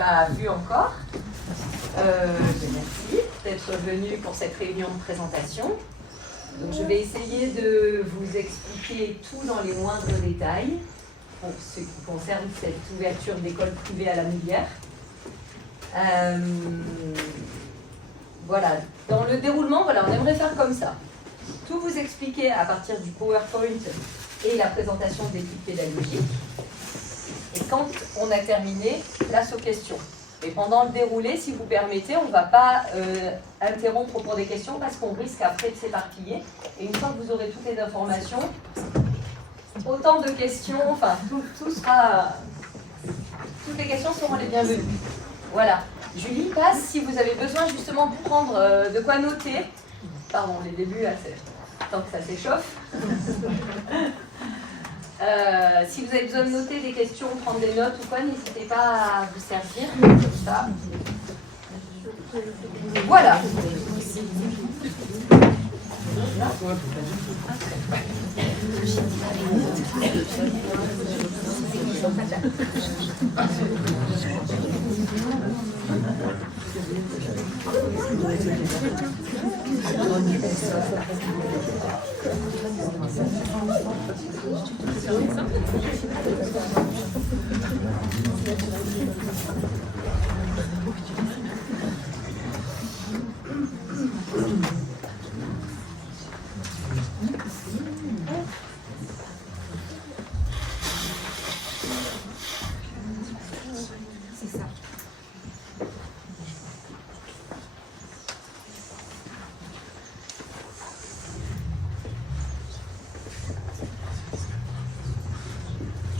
pas vu encore. Merci d'être venu pour cette réunion de présentation. Donc, je vais essayer de vous expliquer tout dans les moindres détails pour ce qui concerne cette ouverture d'école privée à la Moulière. Voilà, dans le déroulement, voilà, on aimerait faire comme ça. Tout vous expliquer à partir du PowerPoint et la présentation de l'équipe pédagogique. Et quand on a terminé, place aux questions. Et pendant le déroulé, si vous permettez, on ne va pas interrompre pour des questions parce qu'on risque après de s'éparpiller. Et une fois que vous aurez toutes les informations, autant de questions, enfin, tout sera... Toutes les questions seront les bienvenues. Voilà. Julie passe si vous avez besoin justement de prendre de quoi noter. Pardon, les débuts, là, tant que ça s'échauffe. Si vous avez besoin de noter des questions, prendre des notes ou quoi, n'hésitez pas à vous servir. Comme ça. Voilà.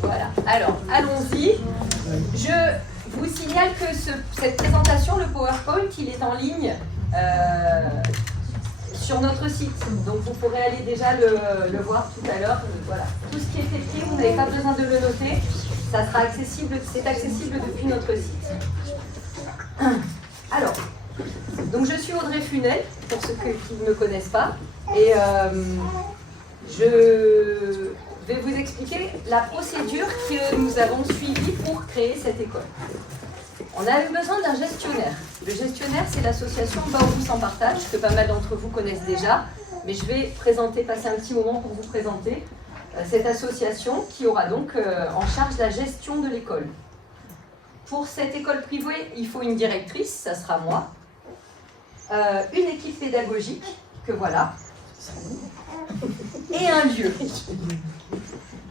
Voilà, alors allons-y. Je vous signale que cette présentation, le PowerPoint, il est en ligne sur notre site. Donc vous pourrez aller déjà le voir tout à l'heure. Voilà. Tout ce qui est écrit, vous n'avez pas besoin de le noter. Ça sera accessible, c'est accessible depuis notre site. Alors, donc je suis Audrey Funel, pour ceux qui ne me connaissent pas. Et je vais vous expliquer la procédure que nous avons suivie pour créer cette école. On avait besoin d'un gestionnaire. Le gestionnaire, c'est l'association Baoru sans partage, que pas mal d'entre vous connaissent déjà, mais je vais passer un petit moment pour vous présenter cette association qui aura donc en charge la gestion de l'école. Pour cette école privée, il faut une directrice, ça sera moi, une équipe pédagogique, que voilà, et un lieu.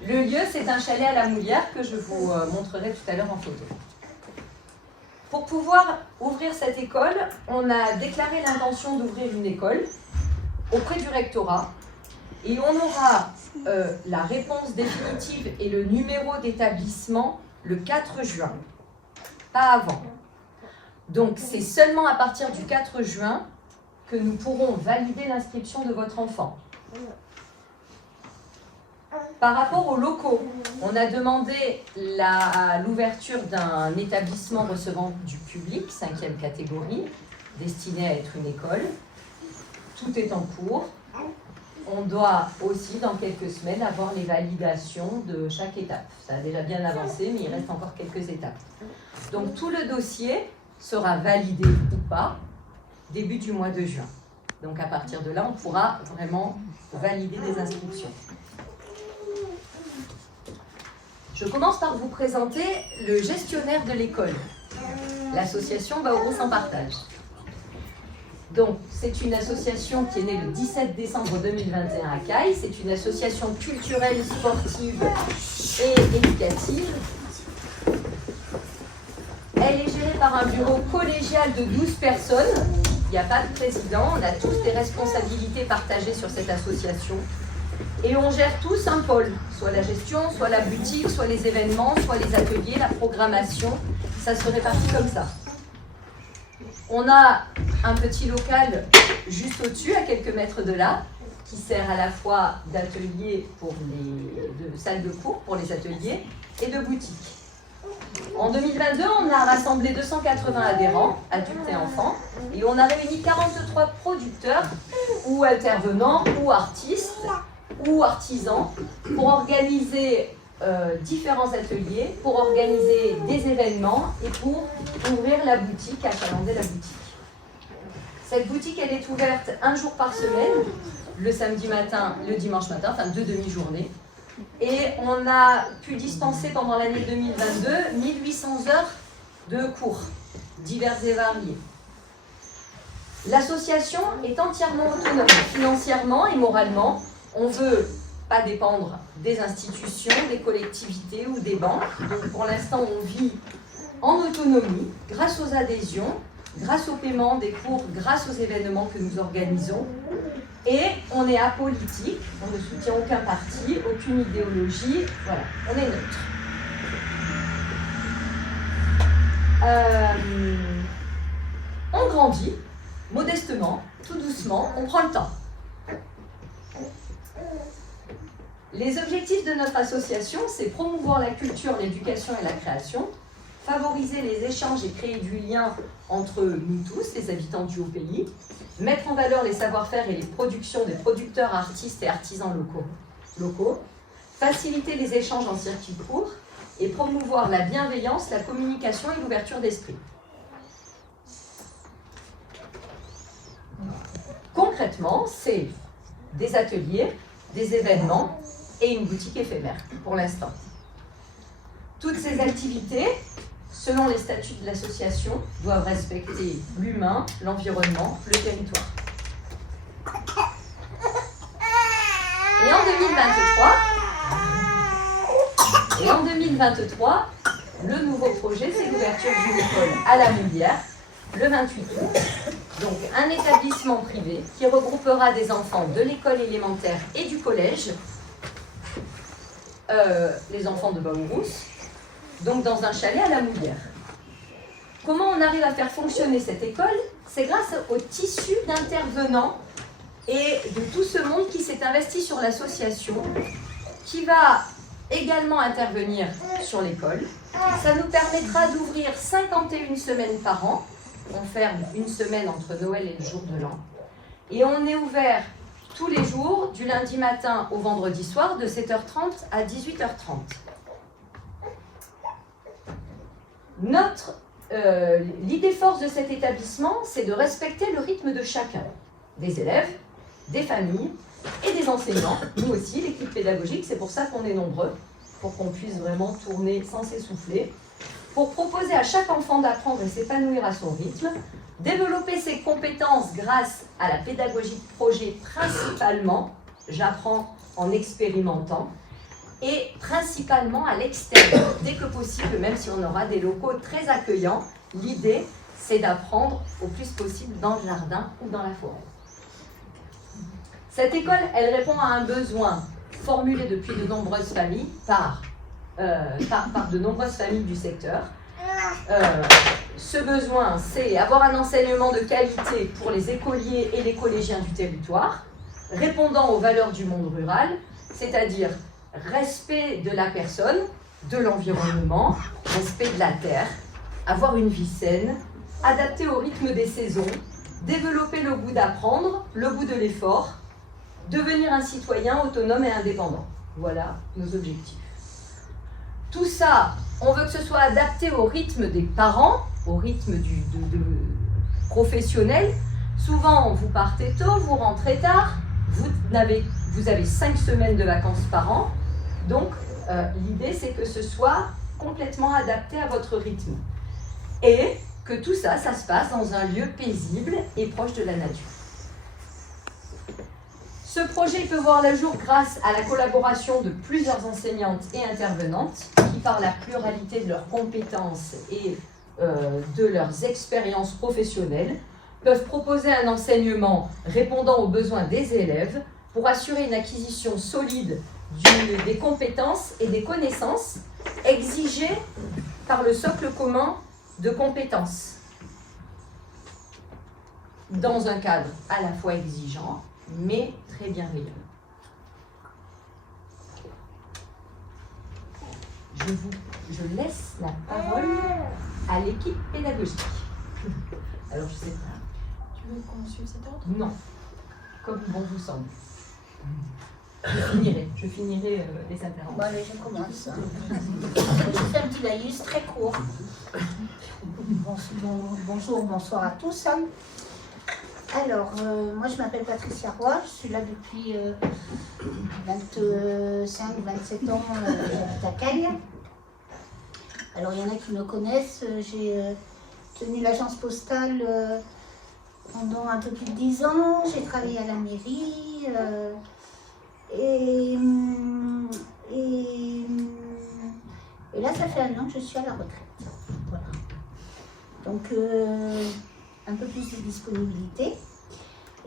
Le lieu, c'est un chalet à la Moulière que je vous montrerai tout à l'heure en photo. Pour pouvoir ouvrir cette école, on a déclaré l'intention d'ouvrir une école auprès du rectorat et on aura la réponse définitive et le numéro d'établissement le 4 juin, pas avant. Donc c'est seulement à partir du 4 juin que nous pourrons valider l'inscription de votre enfant. Par rapport aux locaux, on a demandé l'ouverture d'un établissement recevant du public, 5e catégorie, destiné à être une école. Tout est en cours. On doit aussi, dans quelques semaines, avoir les validations de chaque étape. Ça a déjà bien avancé, mais il reste encore quelques étapes. Donc tout le dossier sera validé ou pas début du mois de juin. Donc à partir de là, on pourra vraiment valider des inscriptions. Je commence par vous présenter le gestionnaire de l'école, l'association Baoru sans partage. Donc, c'est une association qui est née le 17 décembre 2021 à Caille. C'est une association culturelle, sportive et éducative. Elle est gérée par un bureau collégial de 12 personnes. Il n'y a pas de président, on a tous des responsabilités partagées sur cette association. Et on gère tous un pôle, soit la gestion, soit la boutique, soit les événements, soit les ateliers, la programmation. Ça se répartit comme ça. On a un petit local juste au-dessus, à quelques mètres de là, qui sert à la fois d'atelier de salle de cours pour les ateliers et de boutique. En 2022, on a rassemblé 280 adhérents, adultes et enfants, et on a réuni 43 producteurs ou intervenants ou artistes ou artisans pour organiser différents ateliers pour organiser des événements et pour ouvrir la boutique, achalander la boutique. Cette boutique, elle est ouverte un jour par semaine, le samedi matin, le dimanche matin, enfin 2 demi-journées. Et on a pu dispenser pendant l'année 2022 1800 heures de cours, divers et variés. L'association est entièrement autonome, financièrement et moralement. On ne veut pas dépendre des institutions, des collectivités ou des banques. Donc pour l'instant, on vit en autonomie, grâce aux adhésions, grâce au paiement des cours, grâce aux événements que nous organisons. Et on est apolitique, on ne soutient aucun parti, aucune idéologie, voilà, on est neutre. On grandit, modestement, tout doucement, on prend le temps. Les objectifs de notre association, c'est promouvoir la culture, l'éducation et la création, favoriser les échanges et créer du lien entre nous tous, les habitants du Haut-Pays, mettre en valeur les savoir-faire et les productions des producteurs, artistes et artisans locaux, faciliter les échanges en circuit court et promouvoir la bienveillance, la communication et l'ouverture d'esprit. Concrètement, c'est des ateliers, des événements et une boutique éphémère pour l'instant. Toutes ces activités, selon les statuts de l'association, doivent respecter l'humain, l'environnement, le territoire. Et en 2023, le nouveau projet, c'est l'ouverture d'une école à la Moulière, le 28 août. Donc un établissement privé qui regroupera des enfants de l'école élémentaire et du collège, les enfants de Baourousse, donc dans un chalet à la Moulière. Comment on arrive à faire fonctionner cette école? C'est grâce au tissu d'intervenants et de tout ce monde qui s'est investi sur l'association, qui va également intervenir sur l'école. Ça nous permettra d'ouvrir 51 semaines par an. On ferme une semaine entre Noël et le jour de l'an. Et on est ouvert tous les jours, du lundi matin au vendredi soir, de 7h30 à 18h30. L'idée force de cet établissement, c'est de respecter le rythme de chacun, des élèves, des familles et des enseignants. Nous aussi, l'équipe pédagogique, c'est pour ça qu'on est nombreux, pour qu'on puisse vraiment tourner sans s'essouffler, pour proposer à chaque enfant d'apprendre et s'épanouir à son rythme, développer ses compétences grâce à la pédagogie de projet principalement, j'apprends en expérimentant, et principalement à l'extérieur, dès que possible, même si on aura des locaux très accueillants. L'idée, c'est d'apprendre au plus possible dans le jardin ou dans la forêt. Cette école, elle répond à un besoin formulé depuis de nombreuses familles, par de nombreuses familles du secteur. Ce besoin, c'est avoir un enseignement de qualité pour les écoliers et les collégiens du territoire, répondant aux valeurs du monde rural, c'est-à-dire respect de la personne, de l'environnement, respect de la terre, avoir une vie saine, adapté au rythme des saisons, développer le goût d'apprendre, le goût de l'effort, devenir un citoyen autonome et indépendant. Voilà nos objectifs. Tout ça, on veut que ce soit adapté au rythme des parents, au rythme professionnel. Souvent, vous partez tôt, vous rentrez tard, vous avez 5 semaines de vacances par an. Donc, l'idée, c'est que ce soit complètement adapté à votre rythme. Et que tout ça, ça se passe dans un lieu paisible et proche de la nature. Ce projet peut voir le jour grâce à la collaboration de plusieurs enseignantes et intervenantes qui, par la pluralité de leurs compétences et de leurs expériences professionnelles, peuvent proposer un enseignement répondant aux besoins des élèves pour assurer une acquisition solide des compétences et des connaissances exigées par le socle commun de compétences, dans un cadre à la fois exigeant, mais très bienveillant. Je laisse la parole à l'équipe pédagogique. Alors, je sais pas. Tu veux qu'on suive cet ordre? Non, comme bon vous semble. Je finirai les interventions. Bon, allez, je commence. Je fais un petit laïus très court. Bonjour, bonsoir à tous. Alors, moi je m'appelle Patricia Roy, je suis là depuis 25-27 ans, j'habite à Caille. Alors il y en a qui me connaissent, j'ai tenu l'agence postale pendant un peu plus de 10 ans, j'ai travaillé à la mairie et là ça fait 1 an que je suis à la retraite. Voilà. Donc un peu plus de disponibilité.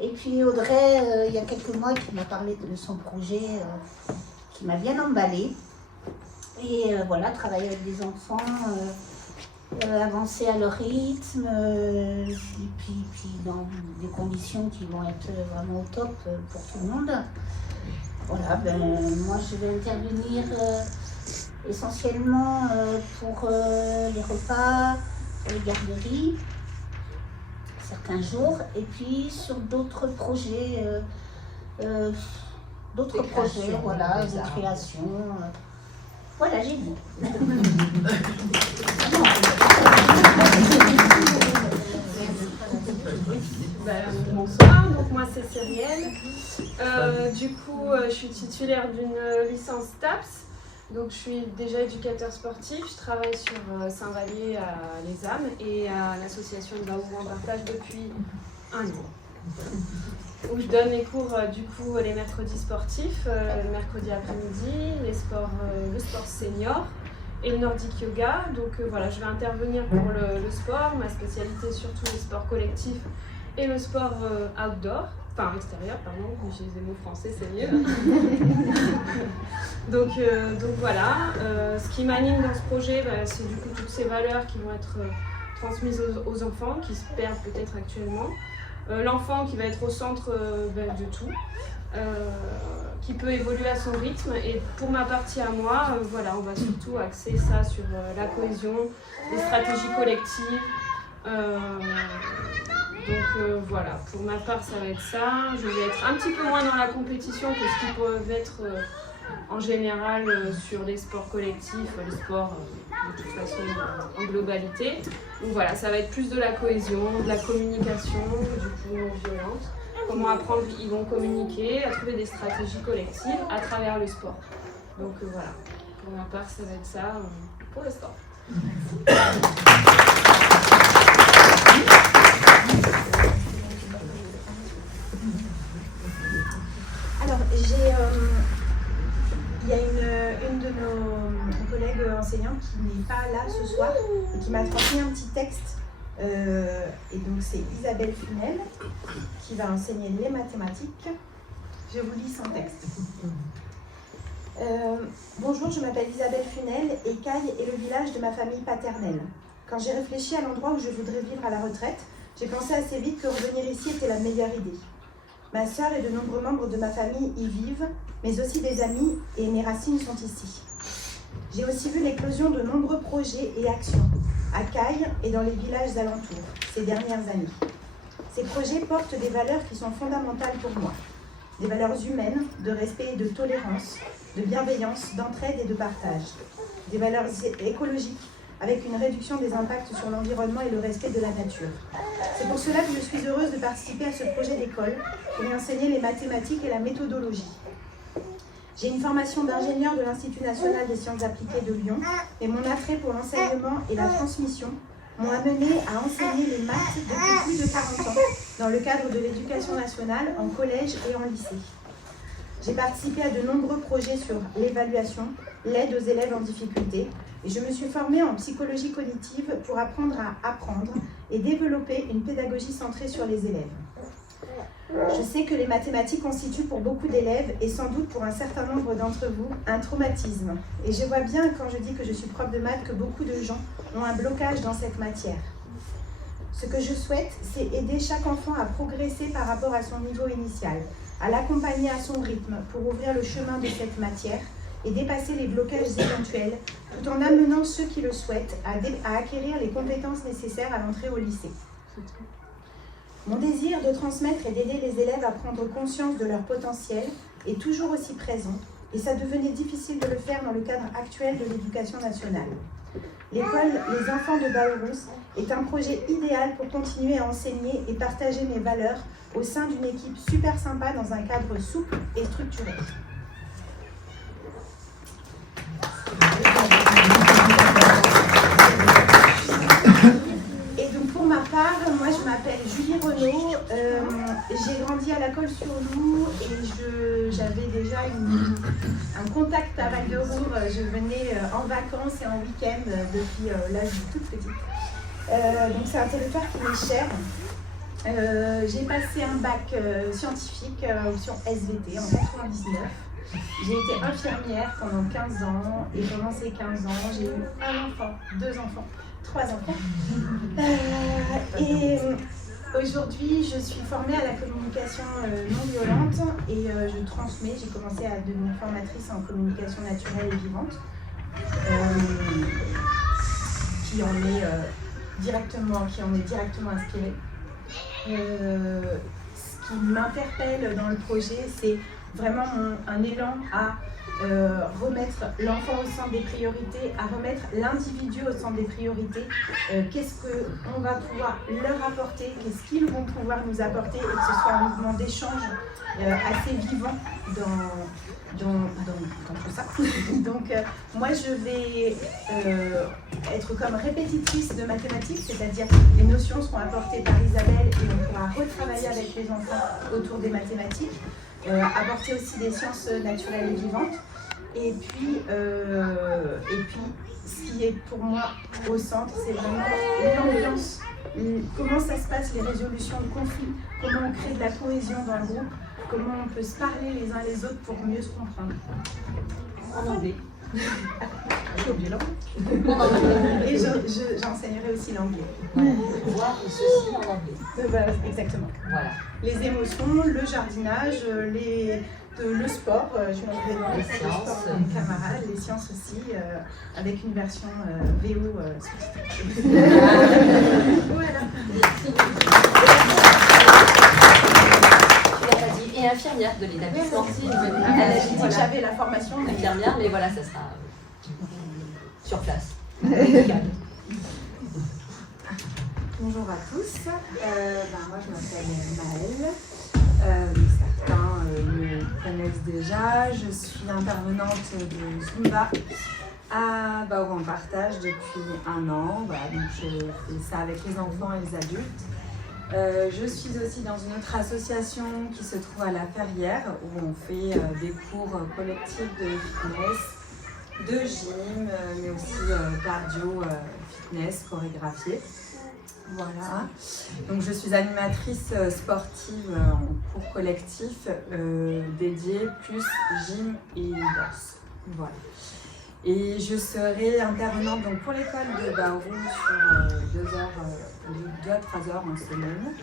Et puis Audrey, il y a quelques mois, qui m'a parlé de son projet qui m'a bien emballée. Et voilà, travailler avec des enfants, avancer à leur rythme, et puis dans des conditions qui vont être vraiment au top pour tout le monde. Voilà, moi je vais intervenir essentiellement pour les repas, pour les garderies, certains jours, et puis sur d'autres projets, voilà, des créations. Voilà, j'ai dit. Bonsoir, donc moi c'est Cyrielle. Du coup, je suis titulaire d'une licence TAPS. Donc je suis déjà éducateur sportif, je travaille sur Saint-Vallier à Les Âmes et à l'association de Baourou en partage depuis 1 an. Où je donne les cours du coup les mercredis sportifs, le mercredi après-midi, le sport senior et le nordic yoga. Donc voilà, je vais intervenir pour le sport, ma spécialité surtout les sports collectifs et le sport outdoor. Enfin, extérieur, pardon, j'ai des mots français, c'est mieux. donc voilà, ce qui m'anime dans ce projet, c'est du coup toutes ces valeurs qui vont être transmises aux enfants, qui se perdent peut-être actuellement. L'enfant qui va être au centre de tout, qui peut évoluer à son rythme. Et pour ma partie à moi, voilà, on va surtout axer ça sur la cohésion, les stratégies collectives. Donc voilà, pour ma part ça va être ça. Je vais être un petit peu moins dans la compétition que ce qui peut être en général sur les sports collectifs, les sports de toute façon en globalité. Donc voilà, ça va être plus de la cohésion, de la communication, du coup non violente. Comment apprendre, ils vont communiquer, à trouver des stratégies collectives à travers le sport. Donc voilà, pour ma part ça va être ça pour le sport. Alors, il y a une de nos collègues enseignantes qui n'est pas là ce soir et qui m'a transmis un petit texte. Et donc, c'est Isabelle Funel qui va enseigner les mathématiques. Je vous lis son texte. Bonjour, je m'appelle Isabelle Funel et Caille est le village de ma famille paternelle. Quand j'ai réfléchi à l'endroit où je voudrais vivre à la retraite, j'ai pensé assez vite que revenir ici était la meilleure idée. Ma sœur et de nombreux membres de ma famille y vivent, mais aussi des amis, et mes racines sont ici. J'ai aussi vu l'éclosion de nombreux projets et actions, à Caille et dans les villages alentours, ces dernières années. Ces projets portent des valeurs qui sont fondamentales pour moi. Des valeurs humaines, de respect et de tolérance, de bienveillance, d'entraide et de partage. Des valeurs écologiques, avec une réduction des impacts sur l'environnement et le respect de la nature. C'est pour cela que je suis heureuse de participer à ce projet d'école pour y enseigner les mathématiques et la méthodologie. J'ai une formation d'ingénieur de l'Institut national des sciences appliquées de Lyon, et mon attrait pour l'enseignement et la transmission m'ont amené à enseigner les maths depuis plus de 40 ans dans le cadre de l'éducation nationale en collège et en lycée. J'ai participé à de nombreux projets sur l'évaluation, l'aide aux élèves en difficulté, et je me suis formée en psychologie cognitive pour apprendre à apprendre et développer une pédagogie centrée sur les élèves. Je sais que les mathématiques constituent pour beaucoup d'élèves, et sans doute pour un certain nombre d'entre vous, un traumatisme. Et je vois bien quand je dis que je suis prof de maths que beaucoup de gens ont un blocage dans cette matière. Ce que je souhaite, c'est aider chaque enfant à progresser par rapport à son niveau initial, à l'accompagner à son rythme pour ouvrir le chemin de cette matière et dépasser les blocages éventuels, tout en amenant ceux qui le souhaitent à acquérir les compétences nécessaires à l'entrée au lycée. Mon désir de transmettre et d'aider les élèves à prendre conscience de leur potentiel, est toujours aussi présent et ça devenait difficile de le faire dans le cadre actuel de l'éducation nationale. L'école Les Enfants de Baourousse est un projet idéal pour continuer à enseigner et partager mes valeurs au sein d'une équipe super sympa dans un cadre souple et structuré. Et donc pour ma part, moi je m'appelle Julie Renaud, j'ai grandi à la Colle-sur-Loup et j'avais déjà un contact à Val-de-Roure. Je venais en vacances et en week-end depuis l'âge de toute petite. Donc c'est un territoire qui m'est cher. J'ai passé un bac scientifique option SVT en 99. J'ai été infirmière pendant 15 ans et pendant ces 15 ans, j'ai eu un enfant, 2 enfants, 3 enfants. Et aujourd'hui, je suis formée à la communication non violente et je transmets. J'ai commencé à devenir formatrice en communication naturelle et vivante, qui en est directement inspirée. Ce qui m'interpelle dans le projet, c'est vraiment un élan à remettre l'enfant au centre des priorités, à remettre l'individu au centre des priorités. Qu'est-ce qu'on va pouvoir leur apporter, qu'est-ce qu'ils vont pouvoir nous apporter, et que ce soit un mouvement d'échange assez vivant dans tout ça. Donc moi je vais être comme répétitrice de mathématiques, c'est-à-dire les notions seront apportées par Isabelle et on pourra retravailler avec les enfants autour des mathématiques. Apporter aussi des sciences naturelles et vivantes. Et puis, ce qui est pour moi au centre, c'est vraiment l'ambiance. Comment ça se passe, les résolutions de conflits, comment on crée de la cohésion dans le groupe, comment on peut se parler les uns les autres pour mieux se comprendre. En anglais. J'ai oublié l'anglais. Et j'enseignerai aussi l'anglais. Voilà. Voir ceci en anglais. Exactement. Voilà. Les émotions, le jardinage, le sport, je m'en vais dans les le sciences, sport avec mes camarades, les sciences aussi, avec une version VO sous-titrée. Voilà. Tu l'as pas dit. Et infirmière de l'établissement. Elle a dit que j'avais la formation. Infirmière, mais voilà, ça sera sur place. Médical. Bonjour à tous, moi je m'appelle Maëlle, certains me connaissent déjà, je suis intervenante de Zumba à Baour en partage depuis 1 an, voilà, donc je fais ça avec les enfants et les adultes. Je suis aussi dans une autre association qui se trouve à La Ferrière où on fait des cours collectifs de fitness, de gym, mais aussi cardio, fitness, chorégraphié. Voilà, donc je suis animatrice sportive en cours collectif dédié plus gym et danse. Voilà. Et je serai intervenante donc, pour l'école de Baourou sur 2 à 3 heures en semaine,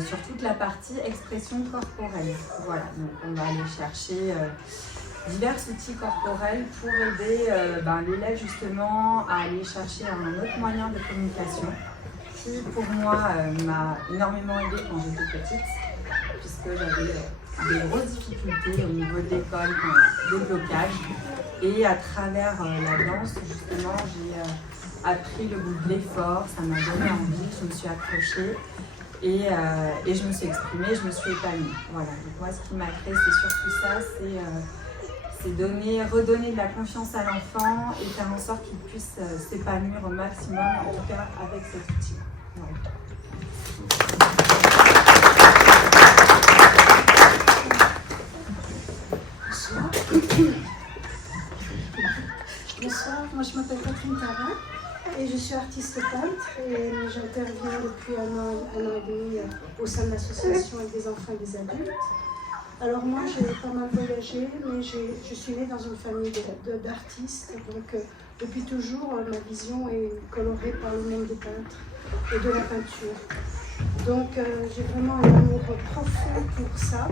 sur toute la partie expression corporelle. Voilà, donc on va aller chercher divers outils corporels pour aider l'élève justement à aller chercher un autre moyen de communication qui pour moi m'a énormément aidée quand j'étais petite, puisque j'avais des grosses difficultés au niveau de l'école, des blocages, et à travers la danse justement j'ai appris le goût de l'effort, ça m'a donné envie, je me suis accrochée et je me suis exprimée, je me suis épanouie. Voilà, donc moi ce qui m'a créé c'est surtout ça, c'est redonner de la confiance à l'enfant et faire en sorte qu'il puisse s'épanouir au maximum, en tout cas avec cet outil. Voilà. Bonsoir, moi je m'appelle Catherine Tarin et je suis artiste peintre et j'interviens depuis un an et demi au sein de l'association avec des enfants et des adultes. Alors moi j'ai pas mal voyagé, mais je suis née dans une famille d'artistes, donc depuis toujours ma vision est colorée par le monde des peintres et de la peinture. Donc j'ai vraiment un amour profond pour ça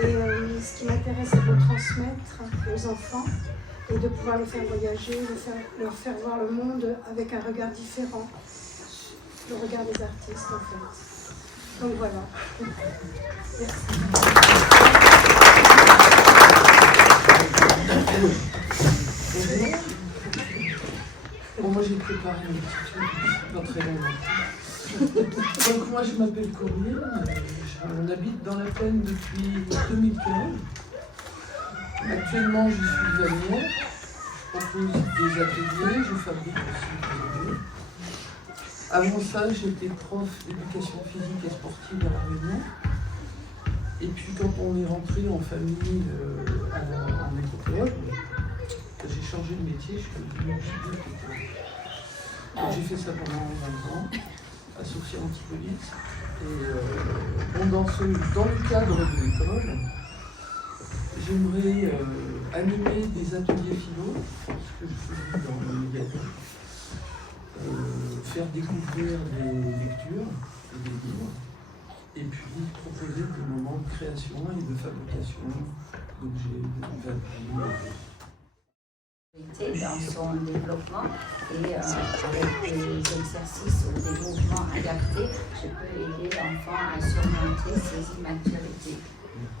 et ce qui m'intéresse c'est de le transmettre aux enfants et de pouvoir les faire voyager, leur faire voir le monde avec un regard différent, le regard des artistes en fait. Donc voilà. Merci. Bon, moi j'ai préparé un petit truc, pas très long. Donc moi je m'appelle Corinne, on habite dans la plaine depuis 2015. Actuellement je suis vannière, je propose des ateliers, je fabrique aussi des ateliers. Avant ça j'étais prof d'éducation physique et sportive à La Réunion. Et puis quand on est rentré en famille en métropole, j'ai changé de métier, je suis devenue psychologue. J'ai fait ça pendant 20 ans, associé anti-police. Et bon, dans le cadre de l'école, j'aimerais animer des ateliers philo, ce que je faisais dans le médiathèque, faire découvrir des lectures et des livres, et puis proposer des moments de création et de fabrication d'objets, de dans son développement et avec des exercices ou des mouvements adaptés, je peux aider l'enfant à surmonter ses immaturités.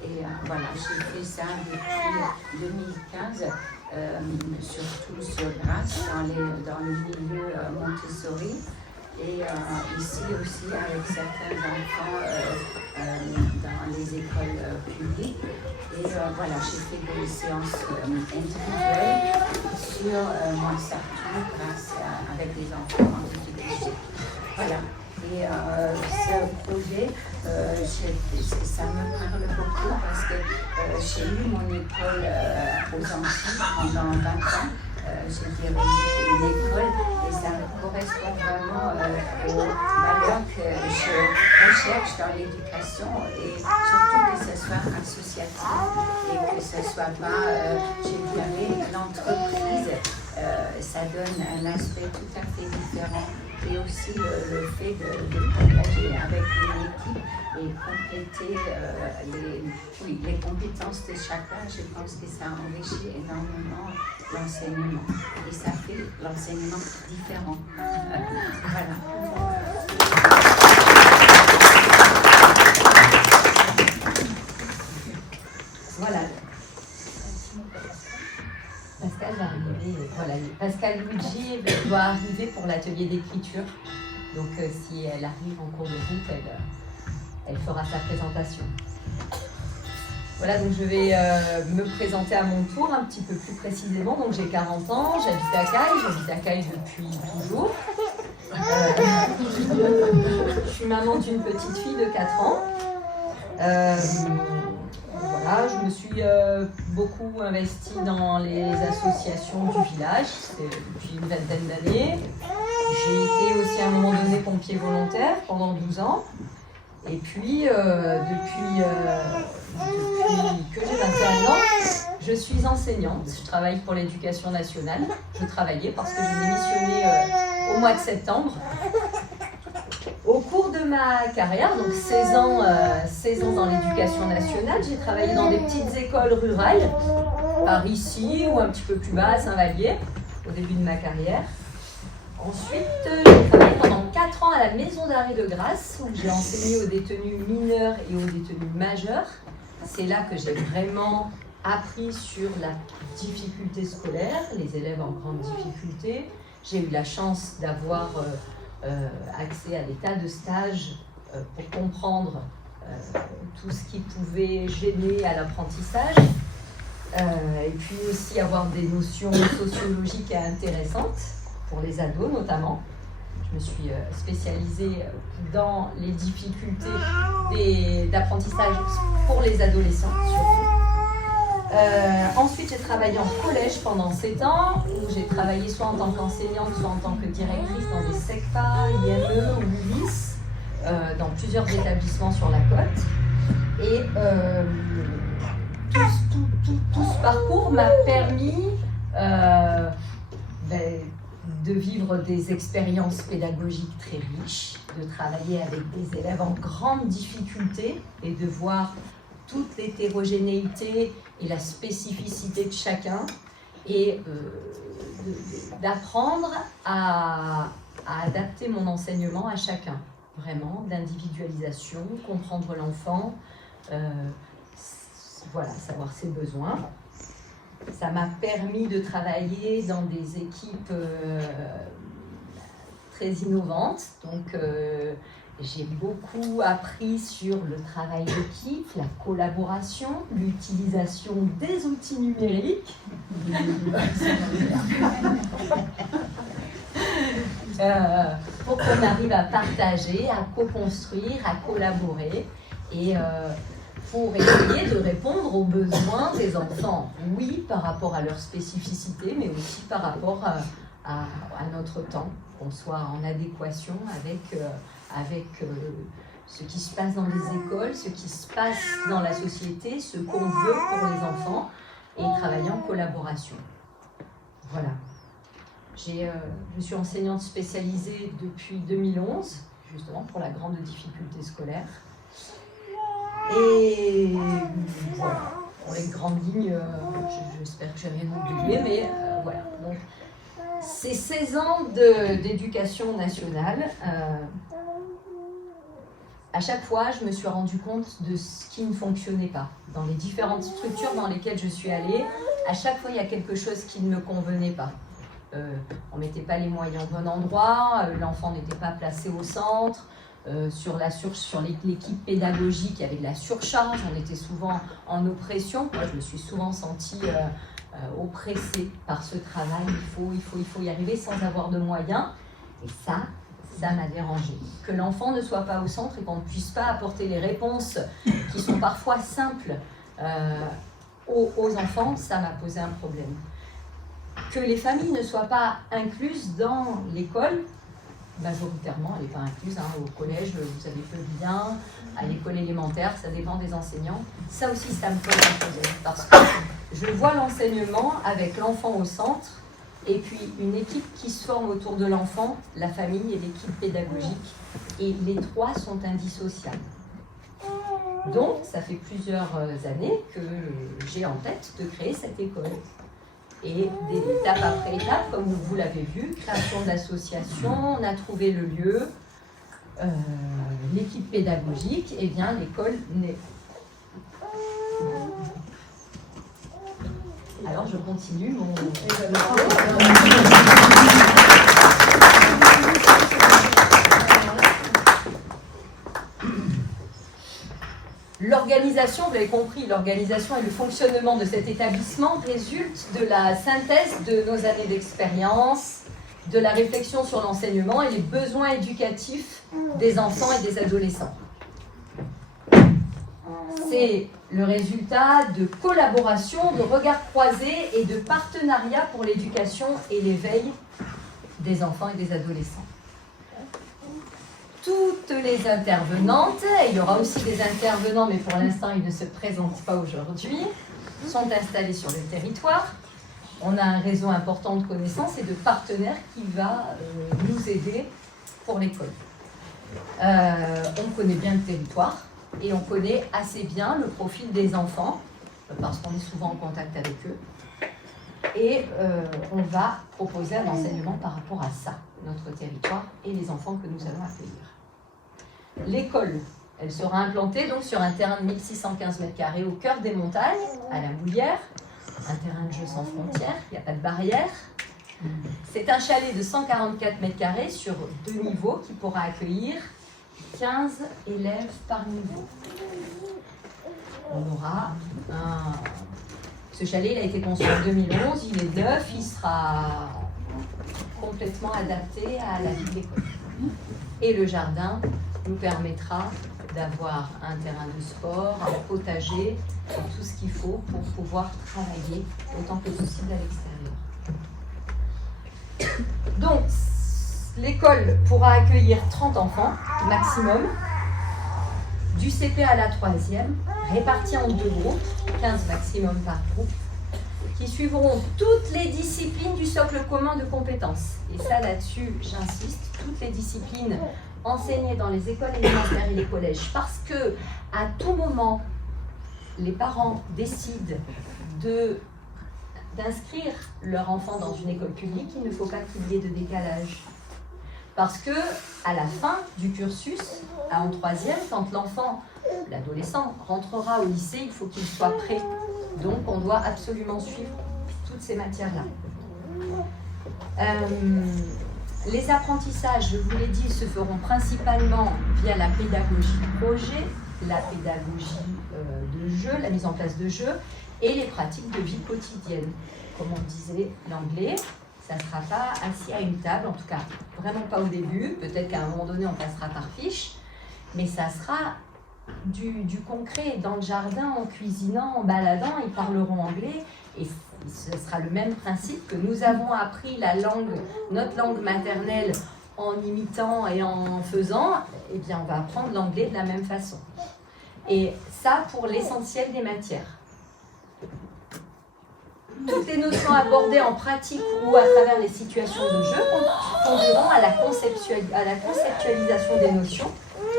Et voilà, j'ai fait ça depuis 2015, surtout sur Grasse, dans le milieu Montessori. Et ici aussi avec certains enfants dans les écoles publiques. Et voilà, j'ai fait des séances individuelles sur mon Sartou avec des enfants en difficulté. Voilà. Et ce projet, ça me parle beaucoup parce que j'ai eu mon école aux Antilles pendant 20 ans. J'ai dirigé une école et ça correspond vraiment aux valeurs que je recherche dans l'éducation et surtout que ce soit associatif et que ce ne soit pas, je dirais, l'entreprise. Ça donne un aspect tout à fait différent et aussi le fait de partager avec une équipe et compléter les compétences de chacun. Je pense que ça enrichit énormément l'enseignement et ça fait l'enseignement différent. Voilà. Voilà. Pascal va arriver. Voilà, Pascal Luigi doit arriver pour l'atelier d'écriture. Donc si elle arrive en cours de route, elle fera sa présentation. Voilà, donc je vais me présenter à mon tour un petit peu plus précisément. Donc j'ai 40 ans, j'habite à Caille depuis toujours. Je suis maman d'une petite fille de 4 ans. Voilà, je me suis beaucoup investie dans les associations du village depuis une vingtaine d'années. J'ai été aussi à un moment donné pompier volontaire pendant 12 ans. Et puis, depuis que j'ai 21 ans, je suis enseignante. Je travaille pour l'éducation nationale. Je travaillais parce que j'ai démissionné au mois de septembre. Au cours de ma carrière, donc 16 ans dans l'éducation nationale, j'ai travaillé dans des petites écoles rurales, par ici ou un petit peu plus bas à Saint-Vallier, au début de ma carrière. Ensuite, j'ai travaillé pendant 4 ans à la maison d'arrêt de Grasse, où j'ai enseigné aux détenus mineurs et aux détenus majeurs. C'est là que j'ai vraiment appris sur la difficulté scolaire, les élèves en grande difficulté. J'ai eu la chance d'avoir accès à des tas de stages pour comprendre tout ce qui pouvait gêner à l'apprentissage. Et puis aussi avoir des notions sociologiques intéressantes pour les ados notamment. Je me suis spécialisée dans les difficultés d'apprentissage pour les adolescents surtout. Ensuite, j'ai travaillé en collège pendant 7 ans, où j'ai travaillé soit en tant qu'enseignante, soit en tant que directrice dans des SECPA, IME ou ULIS, dans plusieurs établissements sur la côte. Et tout ce parcours m'a permis de vivre des expériences pédagogiques très riches, de travailler avec des élèves en grande difficulté et de voir toute l'hétérogénéité et la spécificité de chacun et d'apprendre à adapter mon enseignement à chacun, vraiment, d'individualisation, comprendre l'enfant, voilà, savoir ses besoins. Ça m'a permis de travailler dans des équipes très innovantes. Donc, j'ai beaucoup appris sur le travail d'équipe, la collaboration, l'utilisation des outils numériques. Pour qu'on arrive à partager, à co-construire, à collaborer et pour essayer de répondre aux besoins des enfants. Oui, par rapport à leur spécificité, mais aussi par rapport à notre temps, qu'on soit en adéquation avec ce qui se passe dans les écoles, ce qui se passe dans la société, ce qu'on veut pour les enfants, et travailler en collaboration. Voilà. Je suis enseignante spécialisée depuis 2011, justement pour la grande difficulté scolaire. Et voilà, pour les grandes lignes, j'espère que je n'ai rien oublié, mais voilà. Donc, ces 16 ans d'éducation nationale, à chaque fois, je me suis rendu compte de ce qui ne fonctionnait pas. Dans les différentes structures dans lesquelles je suis allée, à chaque fois, il y a quelque chose qui ne me convenait pas. On ne mettait pas les moyens au bon endroit, l'enfant n'était pas placé au centre, sur l'équipe pédagogique, il y avait de la surcharge, on était souvent en oppression. Moi, je me suis souvent sentie oppressée par ce travail, il faut y arriver sans avoir de moyens. Et ça m'a dérangée. Que l'enfant ne soit pas au centre et qu'on ne puisse pas apporter les réponses qui sont parfois simples aux enfants, ça m'a posé un problème. Que les familles ne soient pas incluses dans l'école, majoritairement, elle n'est pas incluse. Au collège, vous savez peu de bien, à l'école élémentaire, ça dépend des enseignants. Ça aussi, ça me pose un problème parce que je vois l'enseignement avec l'enfant au centre et puis une équipe qui se forme autour de l'enfant, la famille et l'équipe pédagogique. Et les trois sont indissociables. Donc, ça fait plusieurs années que j'ai en tête de créer cette école. Et étape après étape, comme vous l'avez vu, création d'associations, on a trouvé le lieu, l'équipe pédagogique, et bien l'école naît. Alors je continue mon... L'organisation, vous l'avez compris, l'organisation et le fonctionnement de cet établissement résulte de la synthèse de nos années d'expérience, de la réflexion sur l'enseignement et les besoins éducatifs des enfants et des adolescents. C'est le résultat de collaboration, de regards croisés et de partenariats pour l'éducation et l'éveil des enfants et des adolescents. Toutes les intervenantes, il y aura aussi des intervenants, mais pour l'instant ils ne se présentent pas aujourd'hui, sont installées sur le territoire. On a un réseau important de connaissances et de partenaires qui va nous aider pour l'école. On connaît bien le territoire et on connaît assez bien le profil des enfants, parce qu'on est souvent en contact avec eux. Et on va proposer un enseignement par rapport à ça, notre territoire et les enfants que nous allons accueillir. L'école, elle sera implantée donc sur un terrain de 1615 m² au cœur des montagnes, à la Moulière, un terrain de jeu sans frontières, il n'y a pas de barrière. C'est un chalet de 144 m² sur 2 niveaux qui pourra accueillir 15 élèves par niveau. On aura un... Ce chalet, il a été conçu en 2011, il est neuf, il sera complètement adapté à la vie de l'école. Et le jardin nous permettra d'avoir un terrain de sport, un potager, et tout ce qu'il faut pour pouvoir travailler autant que possible à l'extérieur. Donc, l'école pourra accueillir 30 enfants maximum, du CP à la 3e, répartis en 2 groupes, 15 maximum par groupe, qui suivront toutes les disciplines du socle commun de compétences. Et ça, là-dessus, j'insiste, toutes les disciplines enseignées dans les écoles élémentaires et les collèges, parce que à tout moment, les parents décident d'inscrire leur enfant dans une école publique, il ne faut pas qu'il y ait de décalage. Parce que à la fin du cursus, en 3e, quand l'enfant, l'adolescent, rentrera au lycée, il faut qu'il soit prêt Donc on doit absolument suivre toutes ces matières-là. Les apprentissages, je vous l'ai dit, se feront principalement via la pédagogie projet, la pédagogie de jeu, la mise en place de jeux et les pratiques de vie quotidienne. Comme on disait l'anglais, ça ne sera pas assis à une table, en tout cas vraiment pas au début, peut-être qu'à un moment donné on passera par fiche, mais ça sera du concret, dans le jardin, en cuisinant, en baladant, ils parleront anglais et ce sera le même principe que nous avons appris la langue, notre langue maternelle en imitant et en faisant, eh bien on va apprendre l'anglais de la même façon. Et ça pour l'essentiel des matières. Toutes les notions abordées en pratique ou à travers les situations de jeu conduiront à la conceptualisation des notions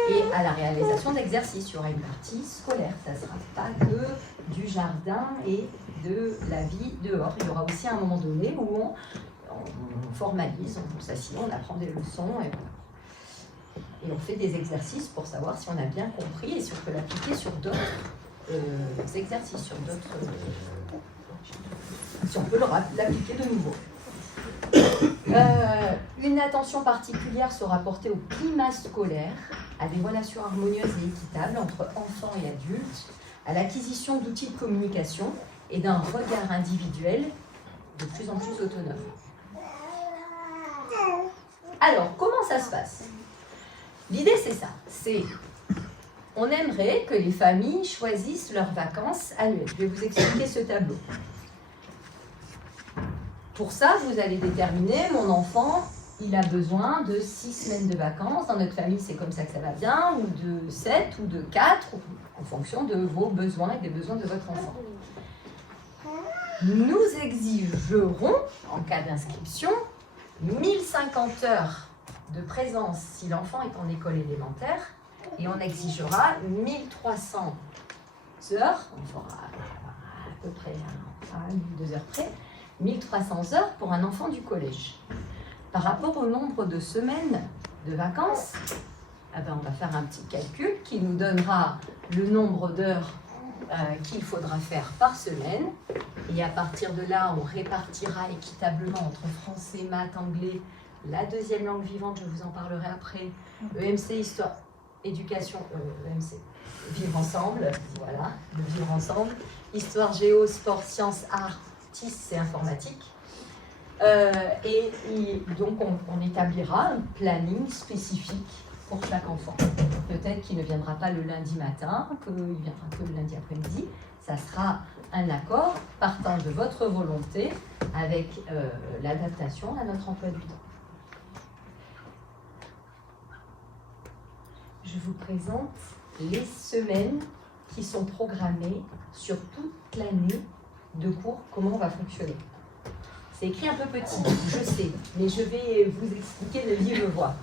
et à la réalisation d'exercices. Il y aura une partie scolaire, ça ne sera pas que du jardin et de la vie dehors. Il y aura aussi un moment donné où on formalise, on s'assied, on apprend des leçons et on fait des exercices pour savoir si on a bien compris et si on peut l'appliquer sur d'autres exercices, sur d'autres... si on peut l'appliquer de nouveau. Une attention particulière sera portée au climat scolaire, à des relations harmonieuses et équitables entre enfants et adultes, à l'acquisition d'outils de communication et d'un regard individuel de plus en plus autonome. Alors, comment ça se passe? L'idée, c'est ça. On aimerait que les familles choisissent leurs vacances annuelles. Je vais vous expliquer ce tableau. Pour ça, vous allez déterminer, mon enfant, il a besoin de 6 semaines de vacances. Dans notre famille, c'est comme ça que ça va bien, ou de 7, ou de 4, en fonction de vos besoins et des besoins de votre enfant. Nous exigerons, en cas d'inscription, 1050 heures de présence si l'enfant est en école élémentaire, et on exigera 1300 heures, on fera à peu près à 1 ou 2 heures près, 1300 heures pour un enfant du collège. Par rapport au nombre de semaines de vacances, on va faire un petit calcul qui nous donnera le nombre d'heures qu'il faudra faire par semaine. Et à partir de là, on répartira équitablement entre français, maths, anglais, la deuxième langue vivante, je vous en parlerai après, EMC, histoire, éducation, EMC, vivre ensemble, voilà, le vivre ensemble, histoire, géo, sport, sciences, arts, c'est informatique. Et donc on établira un planning spécifique pour chaque enfant. Peut-être qu'il ne viendra pas le lundi matin, qu'il viendra que le lundi après-midi. Ça sera un accord partant de votre volonté avec l'adaptation à notre emploi du temps. Je vous présente les semaines qui sont programmées sur toute l'année de cours, comment on va fonctionner. C'est écrit un peu petit, je sais, mais je vais vous expliquer de vive voix.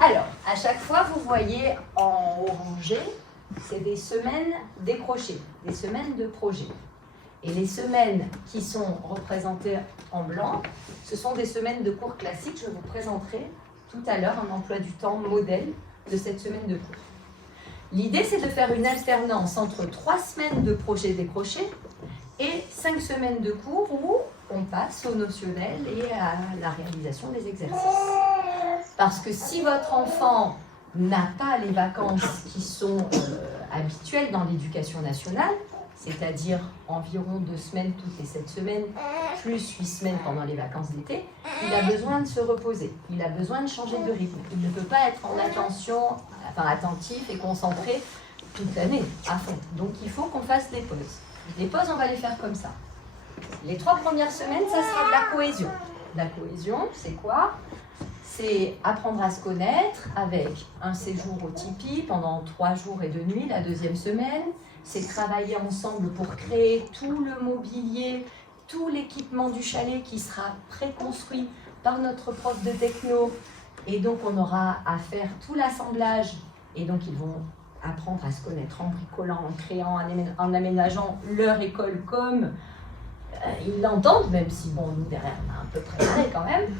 Alors, à chaque fois, vous voyez en orangé, c'est des semaines décrochées, des semaines de projet. Et les semaines qui sont représentées en blanc, ce sont des semaines de cours classiques. Je vous présenterai tout à l'heure un emploi du temps modèle de cette semaine de cours. L'idée, c'est de faire une alternance entre 3 semaines de projet décroché et 5 semaines de cours où on passe au notionnel et à la réalisation des exercices. Parce que si votre enfant n'a pas les vacances qui sont habituelles dans l'éducation nationale, c'est-à-dire environ 2 semaines toutes les 7 semaines, plus 8 semaines pendant les vacances d'été, il a besoin de se reposer, il a besoin de changer de rythme. Il ne peut pas être en attentif et concentré toute l'année, à fond. Donc il faut qu'on fasse des pauses. Les pauses, on va les faire comme ça. Les 3 premières semaines, ça sera de la cohésion. La cohésion, c'est quoi? C'est apprendre à se connaître avec un séjour au tipi pendant 3 jours et 2 nuits la deuxième semaine. C'est travailler ensemble pour créer tout le mobilier, tout l'équipement du chalet qui sera préconstruit par notre prof de techno. Et donc, on aura à faire tout l'assemblage. Et donc, ils vont apprendre à se connaître en bricolant, en créant, en aménageant leur école comme ils l'entendent, même si, bon, nous, derrière, on a un peu préparé quand même.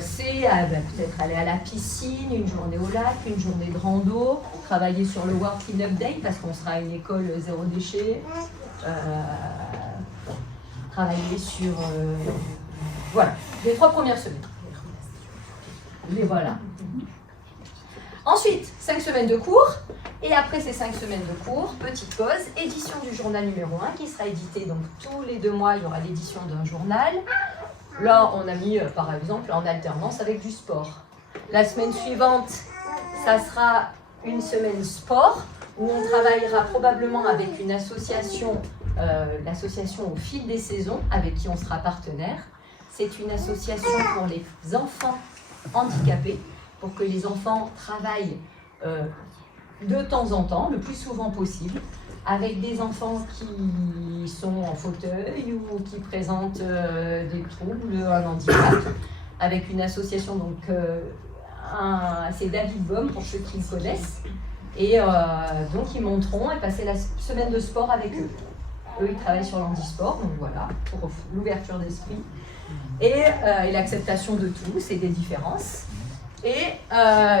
C'est peut-être aller à la piscine, une journée au lac, une journée de rando, travailler sur le World Cleanup Day parce qu'on sera une école zéro déchet, travailler sur voilà, les 3 premières semaines. Les voilà. Ensuite, 5 semaines de cours. Et après ces 5 semaines de cours, petite pause, édition du journal numéro 1 qui sera édité. Donc tous les 2 mois, il y aura l'édition d'un journal. Là, on a mis par exemple en alternance avec du sport. La semaine suivante, ça sera une semaine sport où on travaillera probablement avec une association, l'association Au Fil des Saisons, avec qui on sera partenaire. C'est une association pour les enfants handicapés, pour que les enfants travaillent de temps en temps, le plus souvent possible, avec des enfants qui sont en fauteuil ou qui présentent des troubles, un handicap, avec une association, donc c'est David Baum pour ceux qui le connaissent, et donc ils monteront et passer la semaine de sport avec eux. Eux, ils travaillent sur l'handisport, donc voilà, pour l'ouverture d'esprit et l'acceptation de tous et des différences. Et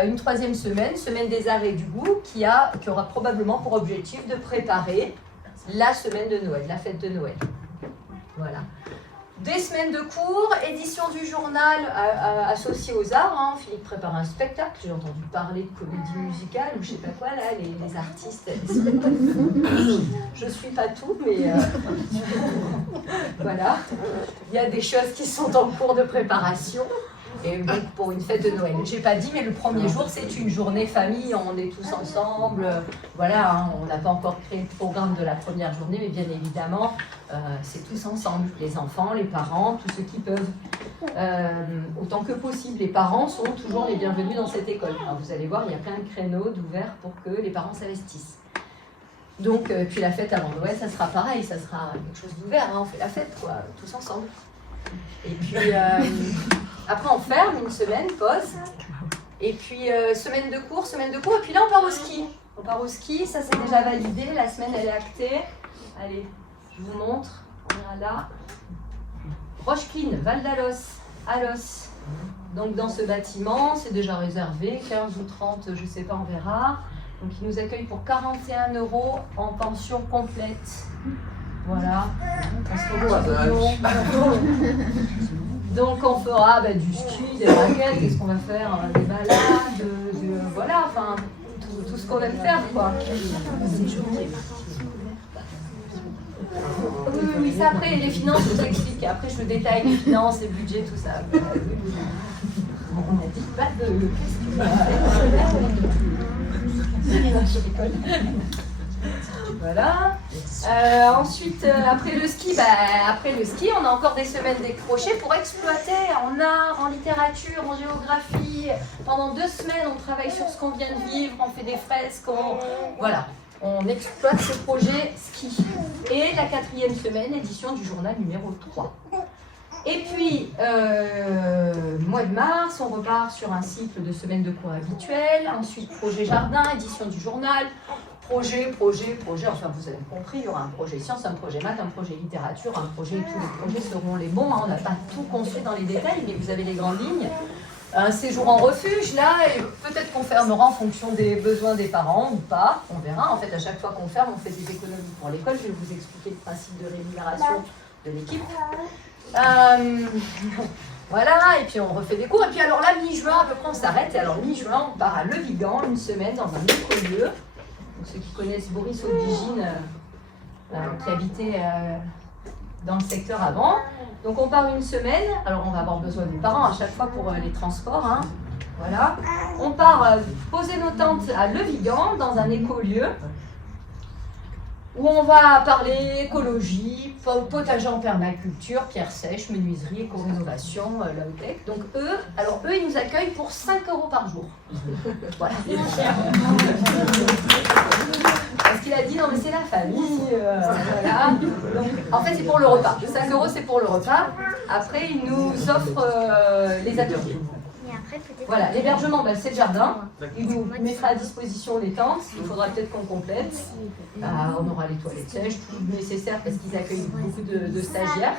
une 3e semaine, semaine des arts et du goût, qui aura probablement pour objectif de préparer la semaine de Noël, la fête de Noël. Voilà. Des semaines de cours, édition du journal associé aux arts. Hein. Philippe prépare un spectacle, j'ai entendu parler de comédie musicale ou je sais pas quoi là, les artistes. Je suis pas tout, mais voilà. Il y a des choses qui sont en cours de préparation. Et donc pour une fête de Noël. J'ai pas dit, mais le premier jour, c'est une journée famille, on est tous ensemble. Voilà, hein, on n'a pas encore créé le programme de la première journée, mais bien évidemment, c'est tous ensemble. Les enfants, les parents, tous ceux qui peuvent. Autant que possible, les parents sont toujours les bienvenus dans cette école. Alors, vous allez voir, il y a plein de créneaux d'ouverts pour que les parents s'investissent. Donc, puis la fête avant Noël, ça sera pareil, ça sera quelque chose d'ouvert, hein, on fait la fête, quoi, tous ensemble. Et puis après on ferme une semaine, pause. Et puis semaine de cours, et puis là on part au ski. On part au ski, ça c'est déjà validé, la semaine elle est actée. Allez, je vous montre, on ira là. Rochecline, Val d'Alos, Alos. Donc dans ce bâtiment, c'est déjà réservé, 15 ou 30, je sais pas, on verra. Donc ils nous accueillent pour 41 € en pension complète. Voilà, on se retrouve. Donc on fera du ski, des raquettes, qu'est-ce qu'on va faire, des balades, voilà, enfin tout ce qu'on va faire quoi. Oui, ça après les finances, je vous explique. Après je détaille les finances, les budgets, tout ça. On a dit pas de voilà. Ensuite, après le ski, on a encore des semaines décrochées pour exploiter en art, en littérature, en géographie. Pendant 2 semaines, on travaille sur ce qu'on vient de vivre, on fait des fresques, voilà. On exploite ce projet ski. Et la 4e semaine, édition du journal numéro 3. Et puis, mois de mars, on repart sur un cycle de semaines de cours habituels. Ensuite, projet jardin, édition du journal. Projet, enfin vous avez compris, il y aura un projet sciences, un projet maths, un projet littérature, un projet, tous les projets seront les bons. Hein, on n'a pas tout construit dans les détails, mais vous avez les grandes lignes. Un séjour en refuge, là, et peut-être qu'on fermera en fonction des besoins des parents ou pas, on verra. En fait, à chaque fois qu'on ferme, on fait des économies pour l'école. Je vais vous expliquer le principe de rémunération de l'équipe. Voilà, et puis on refait des cours. Et puis alors là, mi-juin, à peu près, on s'arrête. Et alors mi-juin, on part à Le Vigan, une semaine dans un écolieu. Donc, ceux qui connaissent Boris Aubigine, qui habitait dans le secteur avant. Donc on part une semaine. Alors on va avoir besoin des parents à chaque fois pour les transports. Hein. Voilà. On part poser nos tentes à Le Vigan, dans un écolieu, où on va parler écologie, potager en permaculture, pierre sèche, menuiserie, éco-rénovation, low-tech. Donc eux, ils nous accueillent pour 5 € par jour. Voilà. Parce qu'il a dit, non mais c'est la famille, voilà. Donc, en fait c'est pour le repas. Le 5 € c'est pour le repas. Après ils nous offrent les ateliers. Voilà, l'hébergement, c'est le jardin. Il nous mettra à disposition les tentes. Il faudra peut-être qu'on complète. On aura les toilettes sèches, tout le nécessaire parce qu'ils accueillent beaucoup de stagiaires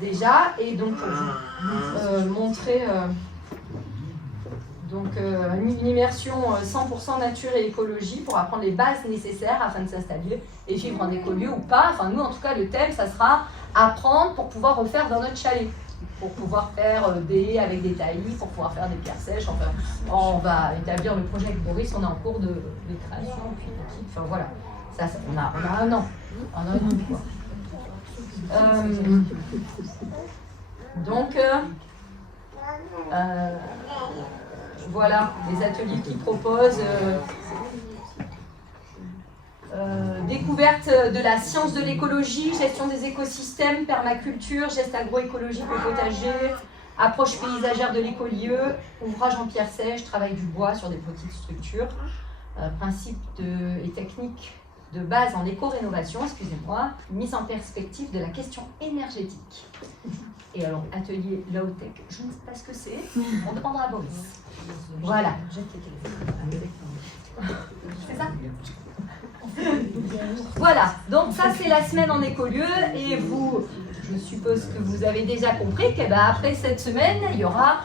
déjà. Et donc, pour vous montrer Donc une immersion 100% nature et écologie pour apprendre les bases nécessaires afin de s'installer et vivre en écolieu ou pas. Enfin nous en tout cas le thème ça sera apprendre pour pouvoir refaire dans notre chalet. Pour pouvoir faire des avec des taillis, pour pouvoir faire des pierres sèches. Enfin, on va établir le projet avec Boris, on est en cours de création, puis l'équipe, enfin voilà. Ça, on a un an. Un an et demi, quoi. Donc, voilà, les ateliers qu'ils proposent. Découverte de la science de l'écologie, gestion des écosystèmes, permaculture, geste agroécologique au potager, approche paysagère de l'écolieu, ouvrage en pierre sèche, travail du bois sur des petites structures, principes et techniques de base en éco-rénovation, excusez-moi, mise en perspective de la question énergétique. Et alors, atelier low-tech, je ne sais pas ce que c'est, on demandera à Boris. Voilà. C'est ça ? Voilà, donc ça c'est la semaine en écolieu et vous, je suppose que vous avez déjà compris qu'après cette semaine, il y aura